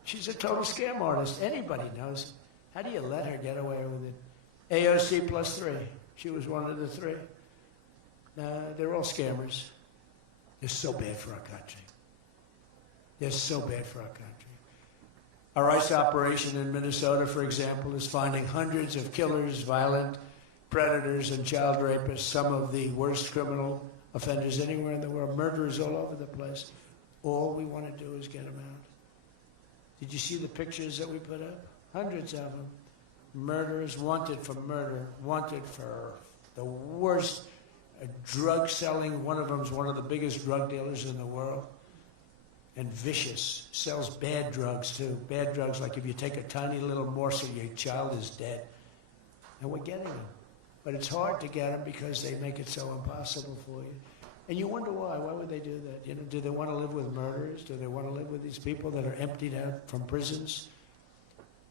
she's a total scam artist. Anybody knows. How do you let her get away with it? AOC +3. She was one of the three. They're all scammers. They're so bad for our country. They're so bad for our country. Our ICE operation in Minnesota, for example, is finding hundreds of killers, violent predators, and child rapists, some of the worst criminal offenders anywhere in the world, murderers all over the place. All we want to do is get them out. Did you see the pictures that we put up? Hundreds of them. Murderers wanted for murder, wanted for the worst drug selling. One of them is one of the biggest drug dealers in the world. And vicious, sells bad drugs too. Bad drugs, like if you take a tiny little morsel, your child is dead. And we're getting them. But it's hard to get them because they make it so impossible for you. And you wonder why. Why would they do that? You know, do they want to live with murderers? Do they want to live with these people that are emptied out from prisons?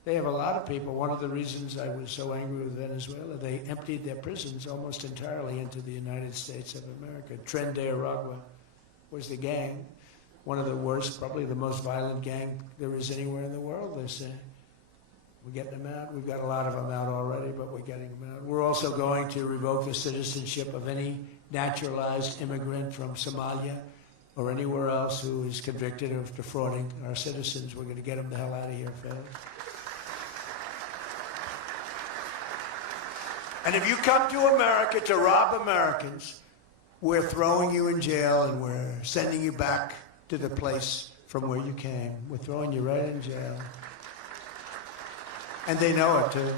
They have a lot of people. One of the reasons I was so angry with Venezuela, they emptied their prisons almost entirely into the United States of America. Tren de Aragua was the gang. One of the worst, probably the most violent gang there is anywhere in the world, they say. We're getting them out. We've got a lot of them out already, but we're getting them out. We're also going to revoke the citizenship of any naturalized immigrant from Somalia or anywhere else who is convicted of defrauding our citizens. We're going to get them the hell out of here fast. And if you come to America to rob Americans, we're throwing you in jail and we're sending you back to the place from where you came. We're throwing you right in jail. And they know it too.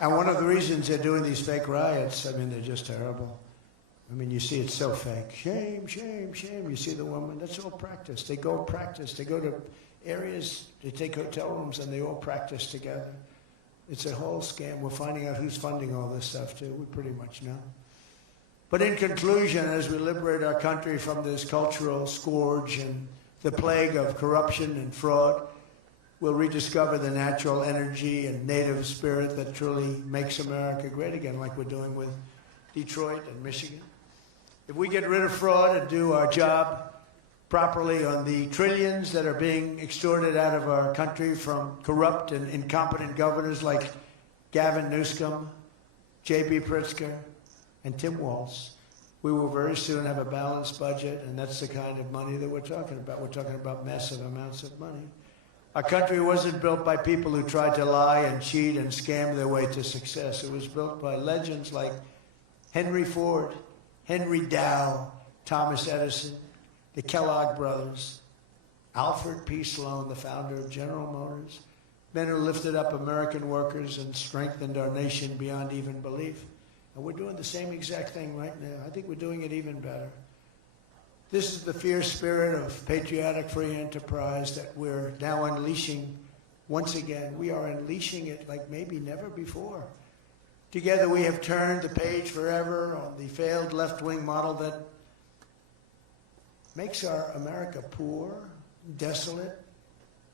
And one of the reasons they're doing these fake riots, I mean, they're just terrible. I mean, you see it's so fake. Shame, shame, shame. You see the woman, that's all practice. They go practice. They go to areas, they take hotel rooms and they all practice together. It's a whole scam. We're finding out who's funding all this stuff too. We pretty much know. But in conclusion, as we liberate our country from this cultural scourge and the plague of corruption and fraud, we'll rediscover the natural energy and native spirit that truly makes America great again, like we're doing with Detroit and Michigan. If we get rid of fraud and do our job properly on the trillions that are being extorted out of our country from corrupt and incompetent governors like Gavin Newsom, J.B. Pritzker, and Tim Walz, we will very soon have a balanced budget, and that's the kind of money that we're talking about. We're talking about massive amounts of money. Our country wasn't built by people who tried to lie and cheat and scam their way to success. It was built by legends like Henry Ford, Henry Dow, Thomas Edison, the Kellogg brothers, Alfred P. Sloan, the founder of General Motors, men who lifted up American workers and strengthened our nation beyond even belief. And we're doing the same exact thing right now. I think we're doing it even better. This is the fierce spirit of patriotic free enterprise that we're now unleashing once again. We are unleashing it like maybe never before. Together we have turned the page forever on the failed left-wing model that makes our America poor, desolate,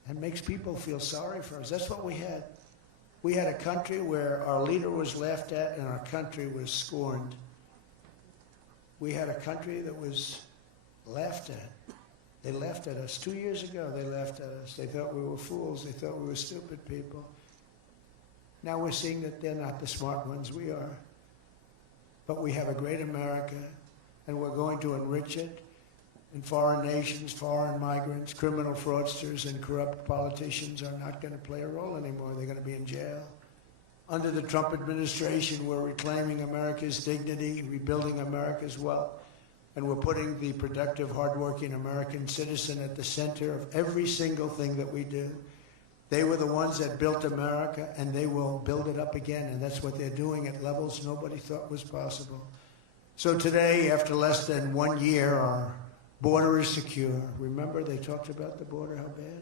and makes people feel sorry for us. That's what we had. We had a country where our leader was laughed at and our country was scorned. We had a country that was laughed at. They laughed at us. 2 years ago, they laughed at us. They thought we were fools. They thought we were stupid people. Now we're seeing that they're not the smart ones. We are. But we have a great America, and we're going to enrich it. And foreign nations, foreign migrants, criminal fraudsters, and corrupt politicians are not going to play a role anymore. They're going to be in jail. Under the Trump administration, we're reclaiming America's dignity, rebuilding America's wealth, and we're putting the productive, hardworking American citizen at the center of every single thing that we do. They were the ones that built America, and they will build it up again, and that's what they're doing at levels nobody thought was possible. So today, after less than 1 year, our border is secure. Remember, they talked about the border, how bad?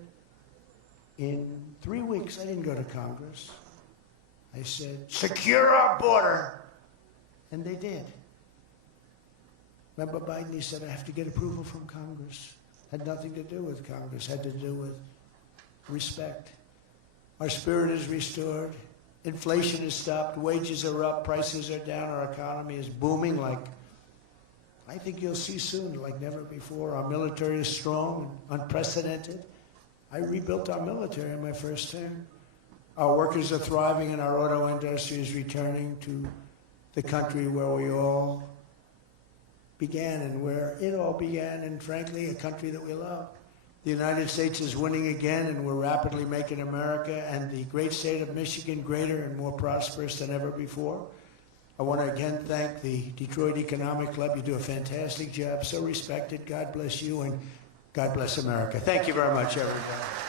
In 3 weeks, I didn't go to Congress. I said, secure our border. And they did. Remember Biden, he said, I have to get approval from Congress. Had nothing to do with Congress, had to do with respect. Our spirit is restored. Inflation is stopped. Wages are up. Prices are down. Our economy is booming like I think you'll see soon, like never before. Our military is strong and unprecedented. I rebuilt our military in my first term. Our workers are thriving and our auto industry is returning to the country where we all began and where it all began, and frankly, a country that we love. The United States is winning again, and we're rapidly making America and the great state of Michigan greater and more prosperous than ever before. I want to again thank the Detroit Economic Club. You do a fantastic job, so respected. God bless you, and God bless America. Thank you very much, everybody.